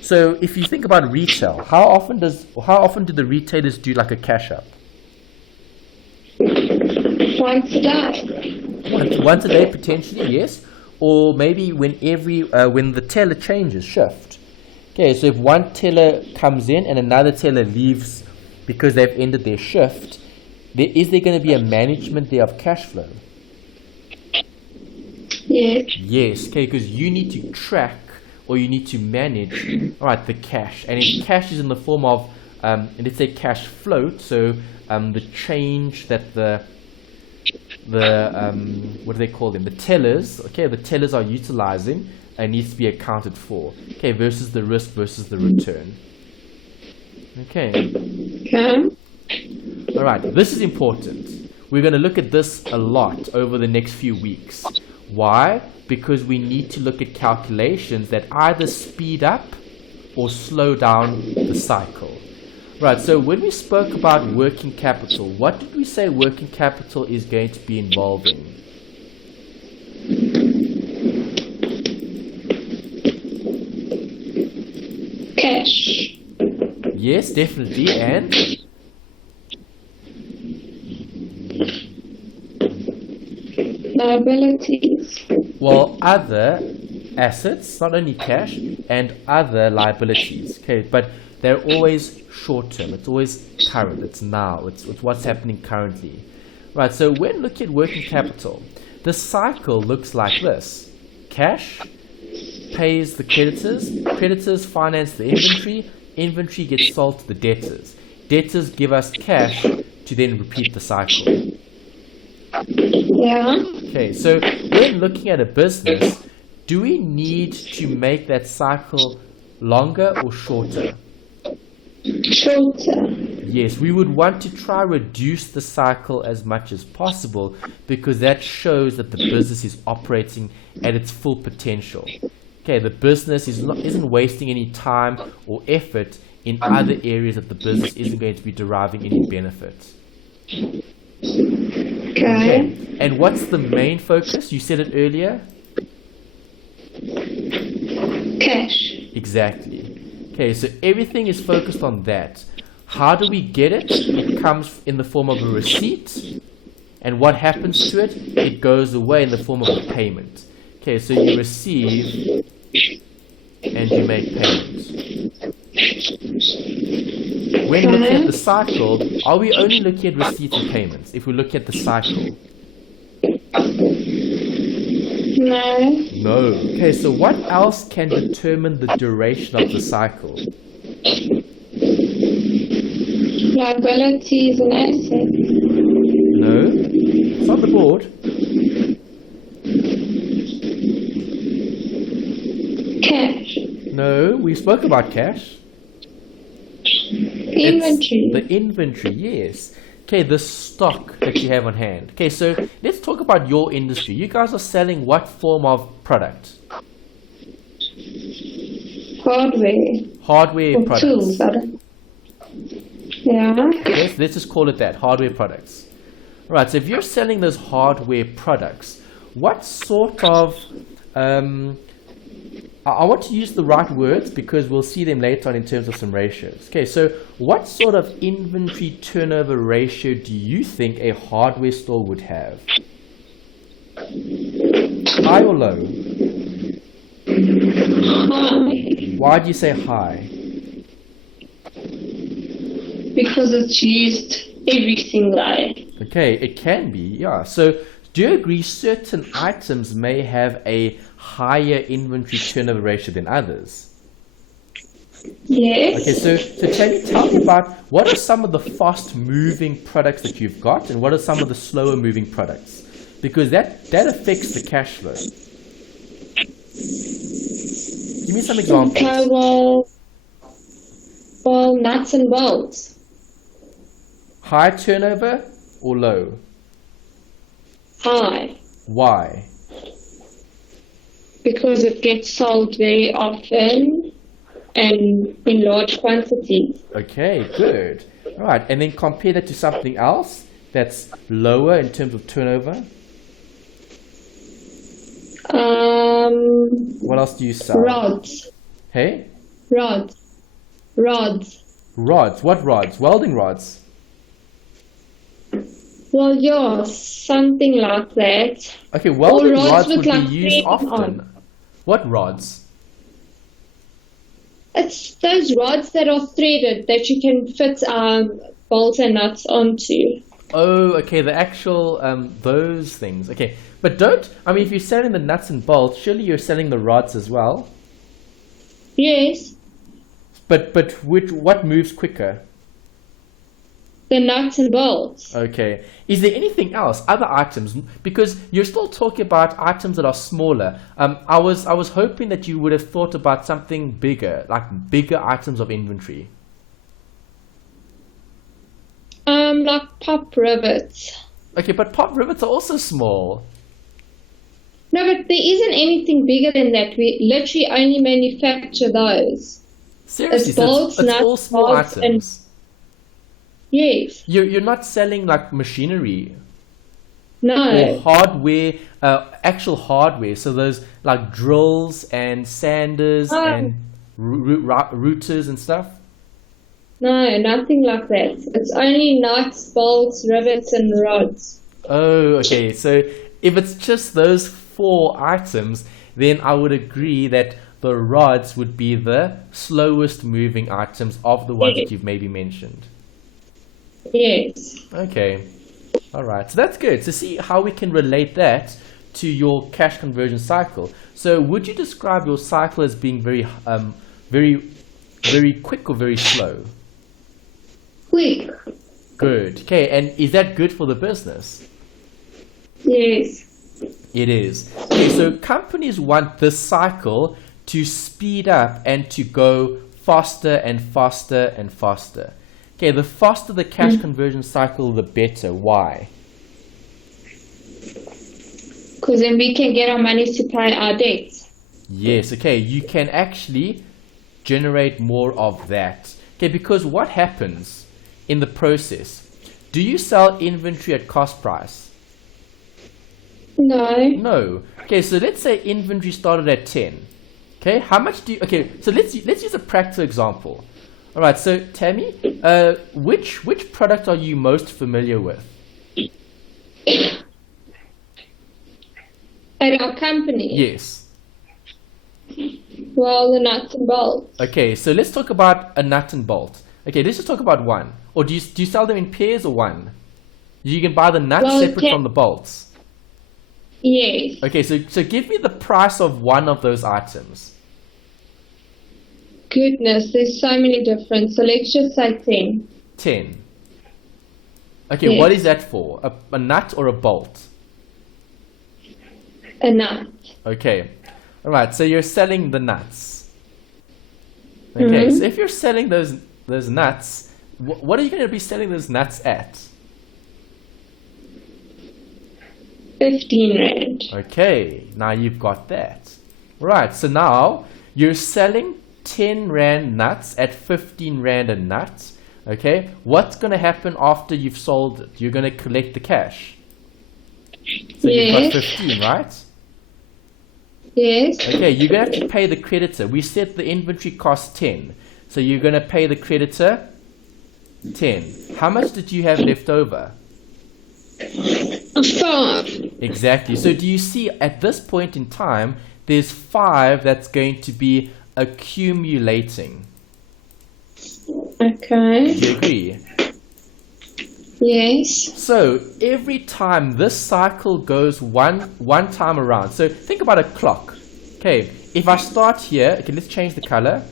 So if you think about retail, how often do the retailers do like a cash-up? Once a day. Once a day, potentially, yes. Or maybe when the teller changes, shift. Okay, so if one teller comes in and another teller leaves because they've ended their shift, is there going to be a management there of cash flow? Yes. Yes, okay, because you need to track or you need to manage, all right, the cash. And if cash is in the form of, let's say, cash float, so the change that what do they call them? The tellers, okay, the tellers are utilizing and needs to be accounted for, okay, versus the risk versus the return. Okay. All right, this is important. We're going to look at this a lot over the next few weeks. Why? Because we need to look at calculations that either speed up or slow down the cycle. Right, so when we spoke about working capital, what did we say working capital is going to be involving? Cash. Yes, definitely, and? Liabilities. Well, other assets, not only cash, and other liabilities, okay, but they're always short term, it's always current, it's now, it's what's happening currently. Right, so when looking at working capital, the cycle looks like this. Cash pays the creditors, creditors finance the inventory, inventory gets sold to the debtors. Debtors give us cash to then repeat the cycle. Yeah. Okay, so when looking at a business, do we need to make that cycle longer or shorter? Shorter. Yes, we would want to try reduce the cycle as much as possible because that shows that the business is operating at its full potential. Okay, the business isn't wasting any time or effort in other areas that the business isn't going to be deriving any benefit. Okay. And what's the main focus? You said it earlier. Cash. Exactly. Okay, so everything is focused on that. How do we get it? It comes in the form of a receipt. And what happens to it? It goes away in the form of a payment. Okay, so you receive and you make payments. When looking at the cycle, are we only looking at receipts and payments if we look at the cycle? No. No. Okay, so what else can determine the duration of the cycle? Liabilities and assets. No. It's on the board. Cash. No, we spoke about cash. Inventory. The inventory, yes. Okay, the stock that you have on hand. Okay, so let's talk about your industry. You guys are selling what form of product? Hardware. Hardware Or products. tools. Yeah. Yes, let's just call it that, hardware products. Right, so if you're selling those hardware products, what sort of I want to use the right words because we'll see them later on in terms of some ratios. Okay, so what sort of inventory turnover ratio do you think a hardware store would have? High or low? High. Why do you say high? Because it's used every single day. Okay, it can be, yeah. So do you agree certain items may have a higher inventory turnover ratio than others? Yes. Okay, so tell me about what are some of the fast moving products that you've got and what are some of the slower moving products? Because that affects the cash flow. Give me some examples. Okay, well, nuts and bolts. High turnover or low? High. Why? Because it gets sold very often and in large quantities. Okay, good. All right, and then compare that to something else that's lower in terms of turnover. What else do you sell? Rods. Hey? Rods. Rods. What rods? Welding rods. Well, yeah, something like that. Okay, welding rods rods with would like be used thread often. on. What rods? It's those rods that are threaded that you can fit bolts and nuts onto. Oh, okay, the actual, those things. Okay, but if you're selling the nuts and bolts, surely you're selling the rods as well? Yes, But what moves quicker? the nuts and bolts. Okay. Is there anything else, other items? Because you're still talking about items that are smaller. I was hoping that you would have thought about something bigger, like bigger items of inventory. Like pop rivets. Okay, but pop rivets are also small. No, but there isn't anything bigger than that. We literally only manufacture those. Seriously, It's bolts, it's nuts, all small bolts, items. Yes. You're not selling like machinery No. or hardware, actual hardware. So those like drills and sanders Oh. and routers and stuff. No, nothing like that. It's only nuts, bolts, rivets, and rods. Oh, okay. So if it's just those 4 items, then I would agree that the rods would be the slowest moving items of the ones that you've maybe mentioned. Yes. Okay. All right. So that's good to see how we can relate that to your cash conversion cycle. So would you describe your cycle as being very quick or very slow? Quick. Good. Okay. And is that good for the business? Yes. It is. Okay. So companies want this cycle to speed up and to go faster and faster and faster. Okay, the faster the cash conversion cycle, the better. Why? Because then we can get our money to pay our debts. Yes, okay, you can actually generate more of that. Okay, because what happens in the process? Do you sell inventory at cost price? No. No. Okay, so let's say inventory started at 10. Okay, how much do you... Okay, so let's use a practical example. All right, so Tammy, which product are you most familiar with? At our company? Yes. Well, the nuts and bolts. Okay, so let's talk about a nut and bolt. Okay, let's just talk about one. Or do you sell them in pairs or one? You can buy the nuts separate from the bolts. Yes. Okay, so give me the price of one of those items. Goodness, there's so many different. So let's just say 10. 10. Okay, Yes. what is that for? A nut or a bolt? A nut. Okay. All right, so you're selling the nuts. Okay, so if you're selling those nuts, what are you going to be selling those nuts at? 15 Rand. Okay, now you've got that. Right, so now you're selling 10 Rand nuts at 15 Rand a nut. Okay, what's going to happen after you've sold it? You're going to collect the cash. So you've got 15, right? Yes. Okay, you're going to have to pay the creditor. We said the inventory costs 10. So you're going to pay the creditor 10. How much did you have left over? 5. Exactly. So do you see at this point in time, there's 5 that's going to be accumulating. Okay. Do you agree? Yes. So every time this cycle goes one time around. So think about a clock. Okay, if I start here, okay, let's change the color.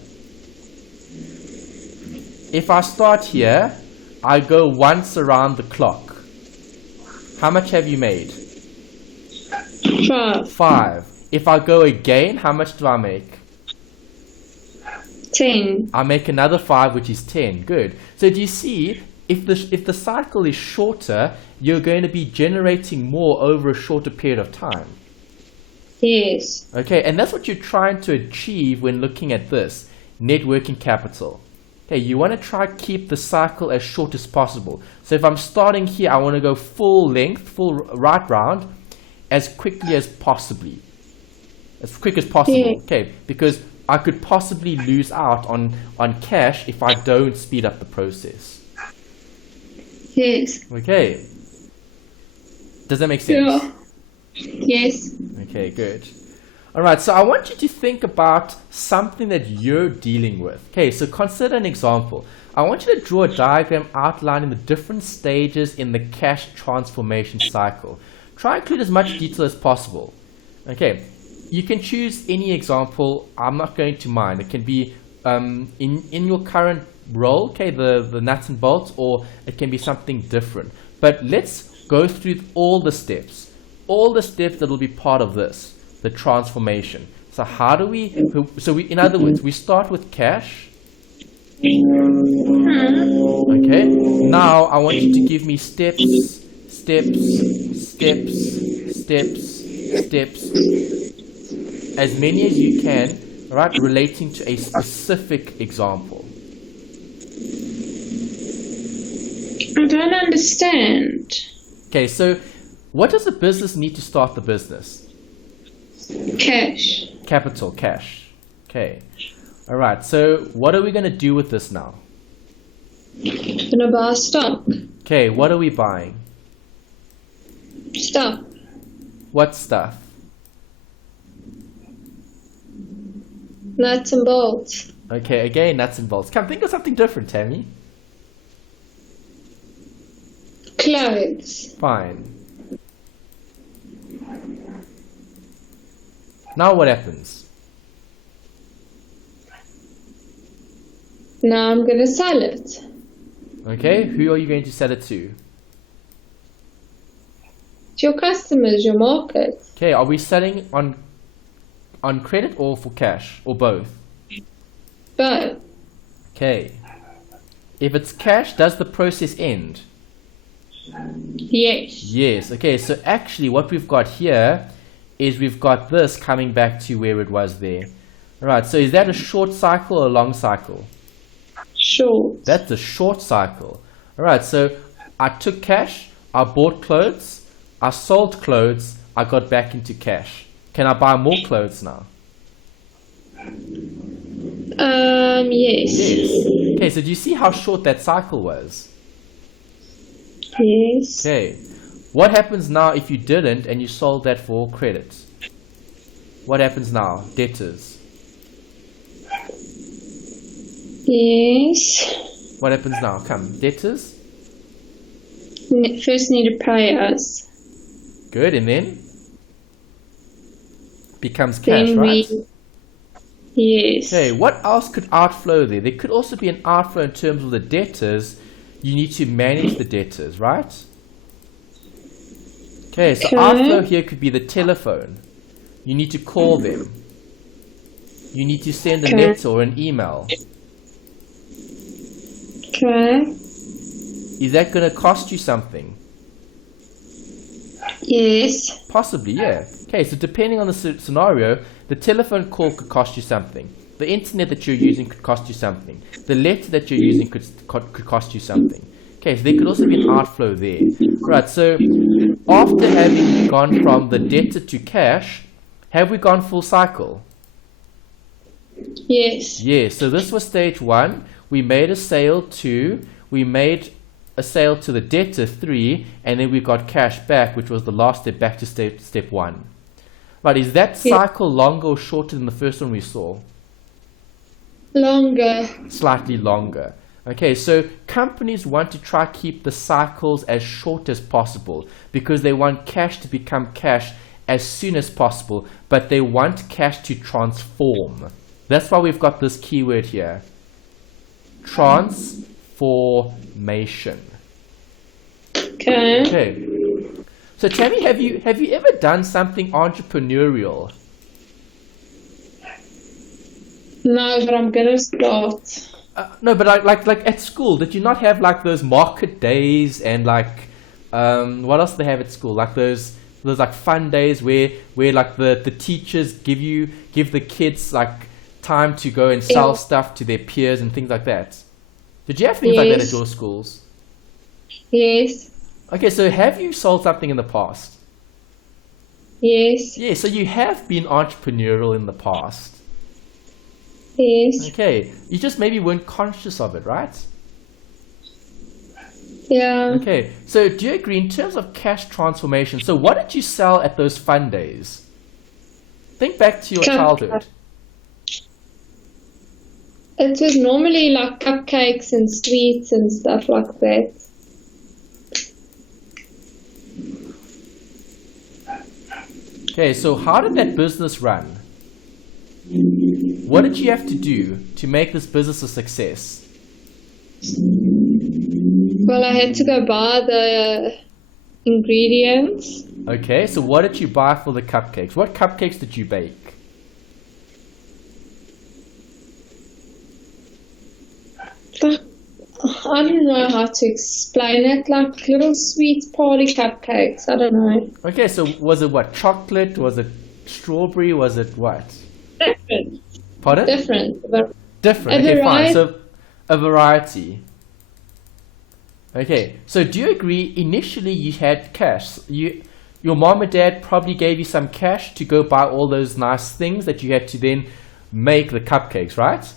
If I start here, I go once around the clock. How much have you made? 5. 5. If I go again, how much do I make? 10. I make another 5, which is 10. Good. So do you see, if the cycle is shorter, you're going to be generating more over a shorter period of time. Yes. Okay, and that's what you're trying to achieve when looking at this, net working capital. Okay, you want to try to keep the cycle as short as possible. So if I'm starting here, I want to go full length, full right round, as quickly as possibly. As quick as possible, Yeah. okay? Because I could possibly lose out on cash if I don't speed up the process. Yes. Okay. Does that make sense? Yeah. Yes. Okay, good. All right, so I want you to think about something that you're dealing with. Okay, so consider an example. I want you to draw a diagram outlining the different stages in the cash transformation cycle. Try and include as much detail as possible. Okay, you can choose any example. I'm not going to mind. It can be in your current role, okay, the nuts and bolts, or it can be something different. But let's go through all the steps that will be part of this, the transformation. So how do we, in other words, we start with cash. Okay, now I want you to give me steps, as many as you can, right, relating to a specific example. I don't understand. Okay, so what does a business need to start the business? Cash. Capital, cash. Okay. All right, so what are we going to do with this now? Gonna buy stock. Okay, what are we buying? Stock. What stuff? Nuts and bolts. Okay, again, nuts and bolts. Come, think of something different, Tammy. Clothes. Fine. Now what happens? Now I'm gonna sell it. Okay, who are you going to sell it to? To your customers, your market. Okay, are we selling on credit or for cash, or both? Both. Okay. If it's cash, does the process end? Yes. Yes. Okay, so actually what we've got here is we've got this coming back to where it was there. All right, so is that a short cycle or a long cycle? Short. That's a short cycle. All right, so I took cash, I bought clothes, I sold clothes, I got back into cash. Can I buy more clothes now? Yes. Yes. Okay, so do you see how short that cycle was? Yes. Okay. What happens now if you didn't and you sold that for credit? What happens now? Debtors. Yes. What happens now? Come, debtors. First need to pay us. Good, and then? Becomes cash, Then right? Yes. Okay, what else could outflow there? There could also be an outflow in terms of the debtors. You need to manage the debtors, right? Okay, so outflow here could be the telephone. You need to call them. You need to send a letter or an email. Okay. Is that going to cost you something? Yes. Possibly, yeah. Okay, so depending on the scenario, the telephone call could cost you something. The internet that you're using could cost you something. The letter that you're using could cost you something. Okay, so there could also be an outflow there. Right, so after having gone from the debtor to cash, Have we gone full cycle? Yes. Yes, so this was stage 1. We made a sale to the debtor 3, and then we got cash back, which was the last step back to step 1. But is that cycle longer or shorter than the first one we saw? Longer. Slightly longer. Okay, so companies want to try to keep the cycles as short as possible because they want cash to become cash as soon as possible, but they want cash to transform. That's why we've got this keyword here. Transformation. Okay. So Tammy, have you ever done something entrepreneurial? No, but I'm gonna start. No, but like at school, did you not have like those market days and like what else do they have at school? Like those like fun days where like the teachers give the kids like time to go and sell stuff to their peers and things like that. Did you have things like that at your schools? Yes. Okay, so have you sold something in the past? Yes. Yeah, so you have been entrepreneurial in the past. Yes. Okay, you just maybe weren't conscious of it, right? Yeah. Okay, so do you agree in terms of cash transformation? So what did you sell at those fun days? Think back to your childhood. It was normally like cupcakes and sweets and stuff like that. Okay, so how did that business run? What did you have to do to make this business a success? Well, I had to go buy the ingredients. Okay, so what did you buy for the cupcakes? What cupcakes did you bake? I don't know how to explain it, like little sweet party cupcakes. I don't know. Okay, so was it what? Chocolate? Was it strawberry? Was it what? Different. Pardon? Different. Different. Okay, fine. So a variety. Okay, so do you agree initially you had cash? Your mom and dad probably gave you some cash to go buy all those nice things that you had to then make the cupcakes, right?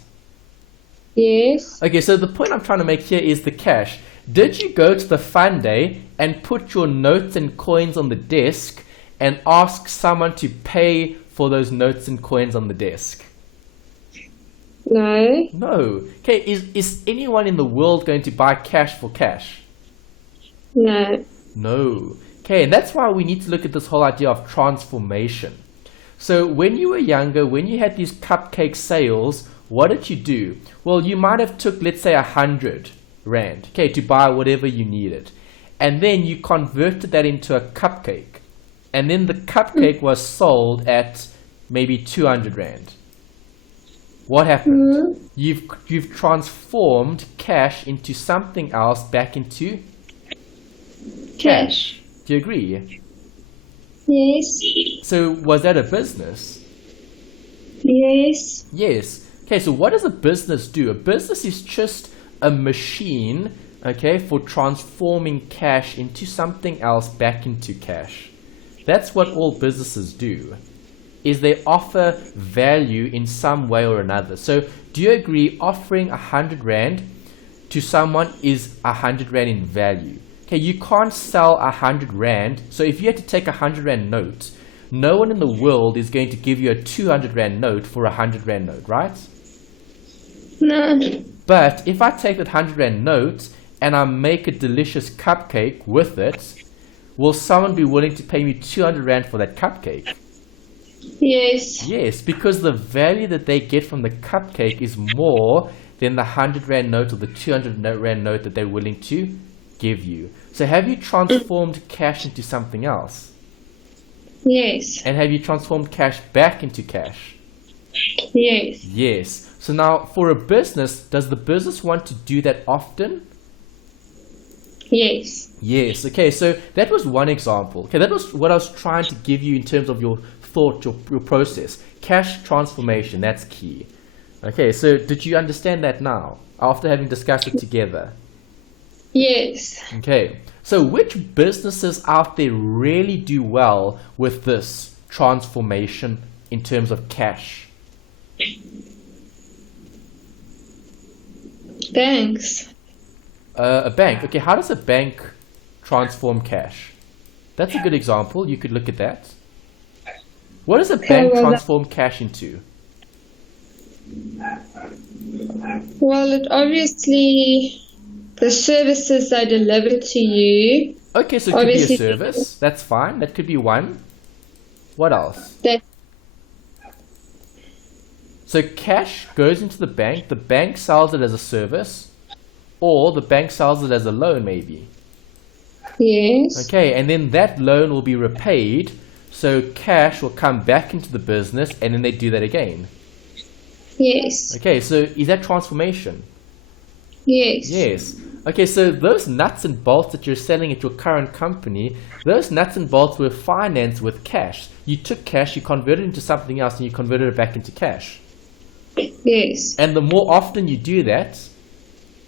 Yes. Okay, so the point I'm trying to make here is the cash. Did you go to the fun day and put your notes and coins on the desk and ask someone to pay for those notes and coins on the desk? No. No. Okay, is anyone in the world going to buy cash for cash? No. No. Okay, and that's why we need to look at this whole idea of transformation. So when you were younger, when you had these cupcake sales, what did you do? Well, you might have took, let's say, 100 Rand, okay, to buy whatever you needed. And then you converted that into a cupcake. And then the cupcake was sold at maybe 200 Rand. What happened? You've transformed cash into something else back into cash. Do you agree? Yes. So was that a business? Yes. Yes. Okay, so what does a business do? A business is just a machine, okay, for transforming cash into something else back into cash. That's what all businesses do, is they offer value in some way or another. So do you agree offering 100 Rand to someone is 100 Rand in value? Okay, you can't sell 100 Rand. So if you had to take a 100 Rand note, no one in the world is going to give you a 200 Rand note for a 100 Rand note, right? No. But if I take that 100 Rand note and I make a delicious cupcake with it, will someone be willing to pay me 200 Rand for that cupcake? Yes. Yes, because the value that they get from the cupcake is more than the 100 Rand note or the 200 Rand note that they're willing to give you. So have you transformed cash into something else? Yes. And have you transformed cash back into cash? Yes. Yes. So now for a business, does the business want to do that often? Yes. Yes. Okay, so that was one example. Okay, that was what I was trying to give you in terms of your thought, your process. Cash transformation, that's key. Okay, so did you understand that now, after having discussed it together? Yes. Okay, so which businesses out there really do well with this transformation in terms of cash? Banks. A bank. Okay, how does a bank transform cash? That's a good example. You could look at that. What does a bank transform cash into? Well, it obviously, the services are delivered to you. Okay, so it could be a service. That's fine. That could be one. What else? So cash goes into the bank sells it as a service, or the bank sells it as a loan maybe. Yes. Okay, and then that loan will be repaid, so cash will come back into the business, and then they do that again. Yes. Okay, so is that transformation? Yes. Yes. Okay, so those nuts and bolts that you're selling at your current company, those nuts and bolts were financed with cash. You took cash, you converted it into something else, and you converted it back into cash. Yes. And the more often you do that,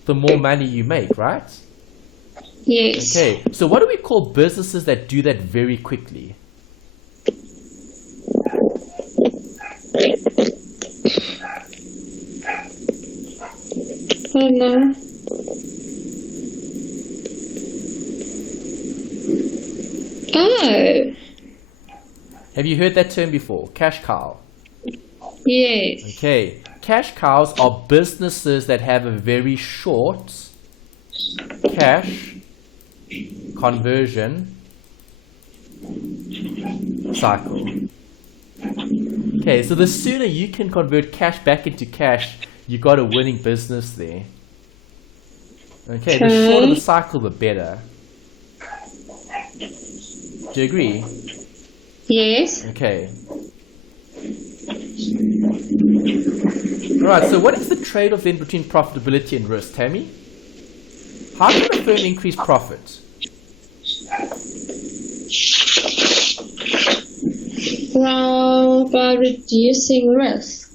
the more money you make, right? Yes. Okay, so what do we call businesses that do that very quickly? Oh no. Oh. Have you heard that term before? Cash cow. Yes. Okay, cash cows are businesses that have a very short cash conversion cycle. Okay, so the sooner you can convert cash back into cash, you got a winning business there. Okay, the shorter the cycle, the better. Do you agree? Yes. Okay. Alright, so what is the trade-off then between profitability and risk, Tammy? How can a firm increase profit? Well, by reducing risk.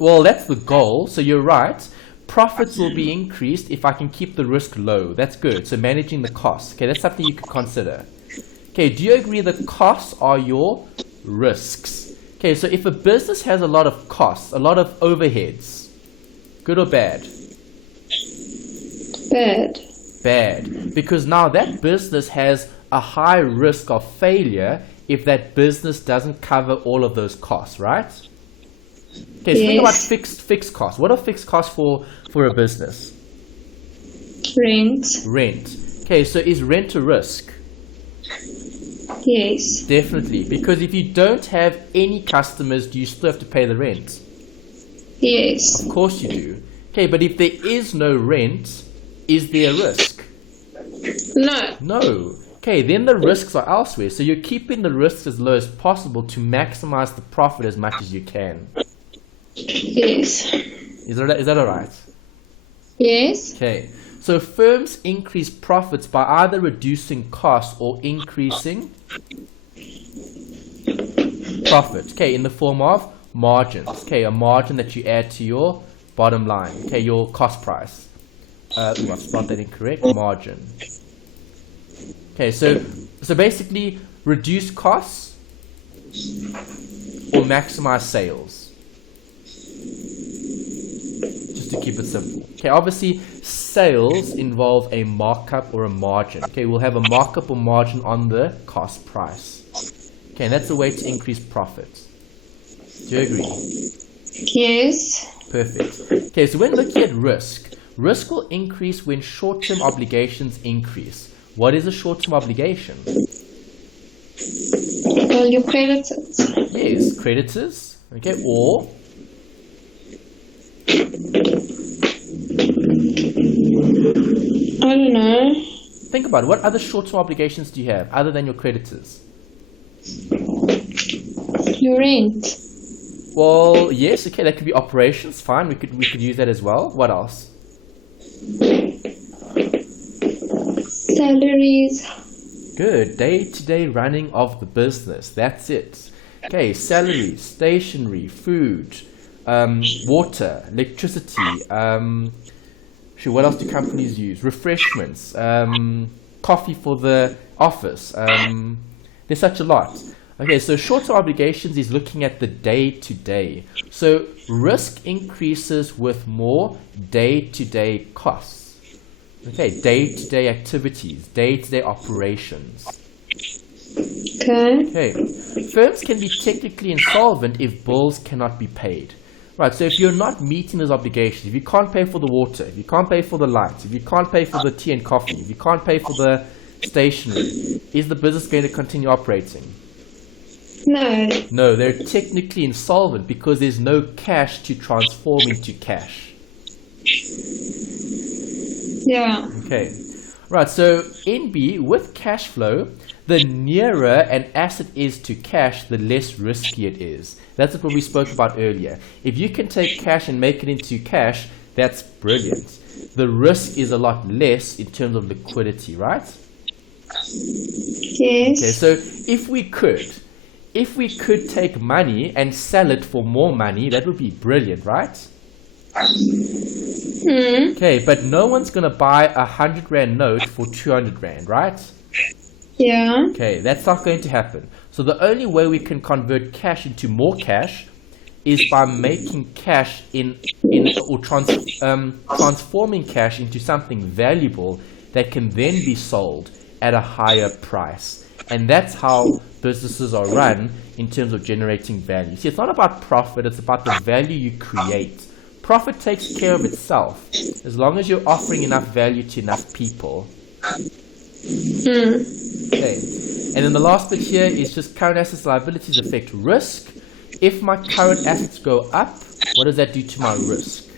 Well, that's the goal, so you're right. Profits will be increased if I can keep the risk low. That's good. So managing the costs. Okay, that's something you could consider. Okay, do you agree that costs are your risks? Okay, so if a business has a lot of costs, a lot of overheads, good or bad? Bad. Bad. Because now that business has a high risk of failure if that business doesn't cover all of those costs, right? Okay, so think about fixed costs. What are fixed costs for a business? Rent. Rent. Okay, so is rent a risk? Yes. Definitely, because if you don't have any customers, do you still have to pay the rent? Yes. Of course you do. Okay, but if there is no rent, is there a risk? No. No. Okay, then the risks are elsewhere. So you're keeping the risks as low as possible to maximize the profit as much as you can. Yes. Is that alright? Yes. Okay. So firms increase profits by either reducing costs or increasing profit. Okay, in the form of margins. Okay, a margin that you add to your bottom line. Okay, your cost price. I've spelled that incorrect. Margin. Okay, so basically reduce costs or maximize sales. Just to keep it simple. Okay, obviously sales involve a markup or a margin. Okay, we'll have a markup or margin on the cost price. Okay, and that's a way to increase profit. Do you agree? Yes. Perfect. Okay, so when looking at risk, risk will increase when short-term obligations increase. What is a short-term obligation? Well, your creditors. Yes, creditors. Okay, or I don't know. think about it. What other short-term obligations do you have other than your creditors? Your rent. Well, yes, okay, that could be operations. Fine, we could use that as well. What else? Salaries. Good. Day-to-day running of the business. That's it. Okay, salaries, stationery, food, water, electricity. What else do companies use? Refreshments, coffee for the office. Then There's such a lot. Okay, so short-term obligations is looking at the day-to-day. So risk increases with more day-to-day costs. Okay, day-to-day activities, day-to-day operations. Okay. Firms can be technically insolvent if bills cannot be paid. Right, so if you're not meeting those obligations, if you can't pay for the water, if you can't pay for the lights, if you can't pay for the tea and coffee, if you can't pay for the stationery, is the business going to continue operating? No. No, they're technically insolvent because there's no cash to transform into cash. Yeah. Okay. Right, so in B, with cash flow, the nearer an asset is to cash, the less risky it is. That's what we spoke about earlier. If you can take cash and make it into cash, that's brilliant. The risk is a lot less in terms of liquidity, right? Yes. Okay, so if we could take money and sell it for more money, that would be brilliant, right? Okay, but no one's going to buy a 100 Rand note for 200 Rand, right? Yeah. Okay, that's not going to happen. So the only way we can convert cash into more cash is by making cash transforming cash into something valuable that can then be sold at a higher price. And that's how businesses are run in terms of generating value. See, it's not about profit, it's about the value you create. Profit takes care of itself as long as you're offering enough value to enough people. Okay. And then the last bit here is just current assets liabilities affect risk. If my current assets go up, what does that do to my risk?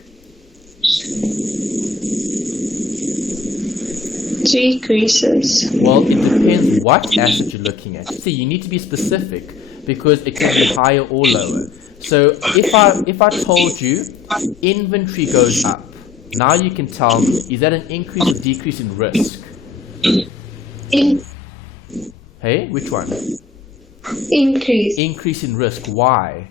Decreases. Well, it depends what asset you're looking at. See, you need to be specific because it can be higher or lower. So if I told you inventory goes up, now you can tell me, is that an increase or decrease in risk? Hey, which one? Increase. Increase in risk. Why?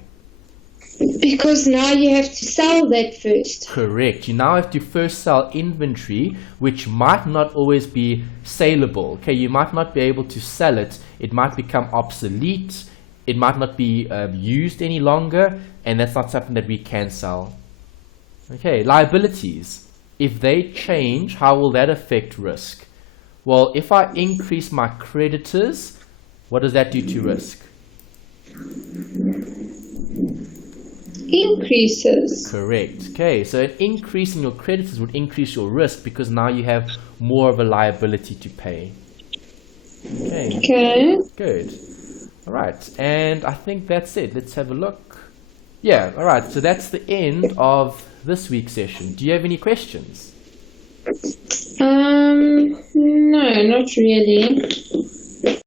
Because now you have to sell that first. Correct. You now have to first sell inventory, which might not always be saleable. Okay, you might not be able to sell it. It might become obsolete. It might not be used any longer, and that's not something that we can sell. Okay, liabilities. If they change, how will that affect risk? Well, if I increase my creditors, what does that do to risk? Increases. Correct. Okay, so an increase in your creditors would increase your risk because now you have more of a liability to pay. Okay. Okay. Good. All right, and I think that's it. Let's have a look. Yeah, all right, so that's the end of this week's session. Do you have any questions? No, not really.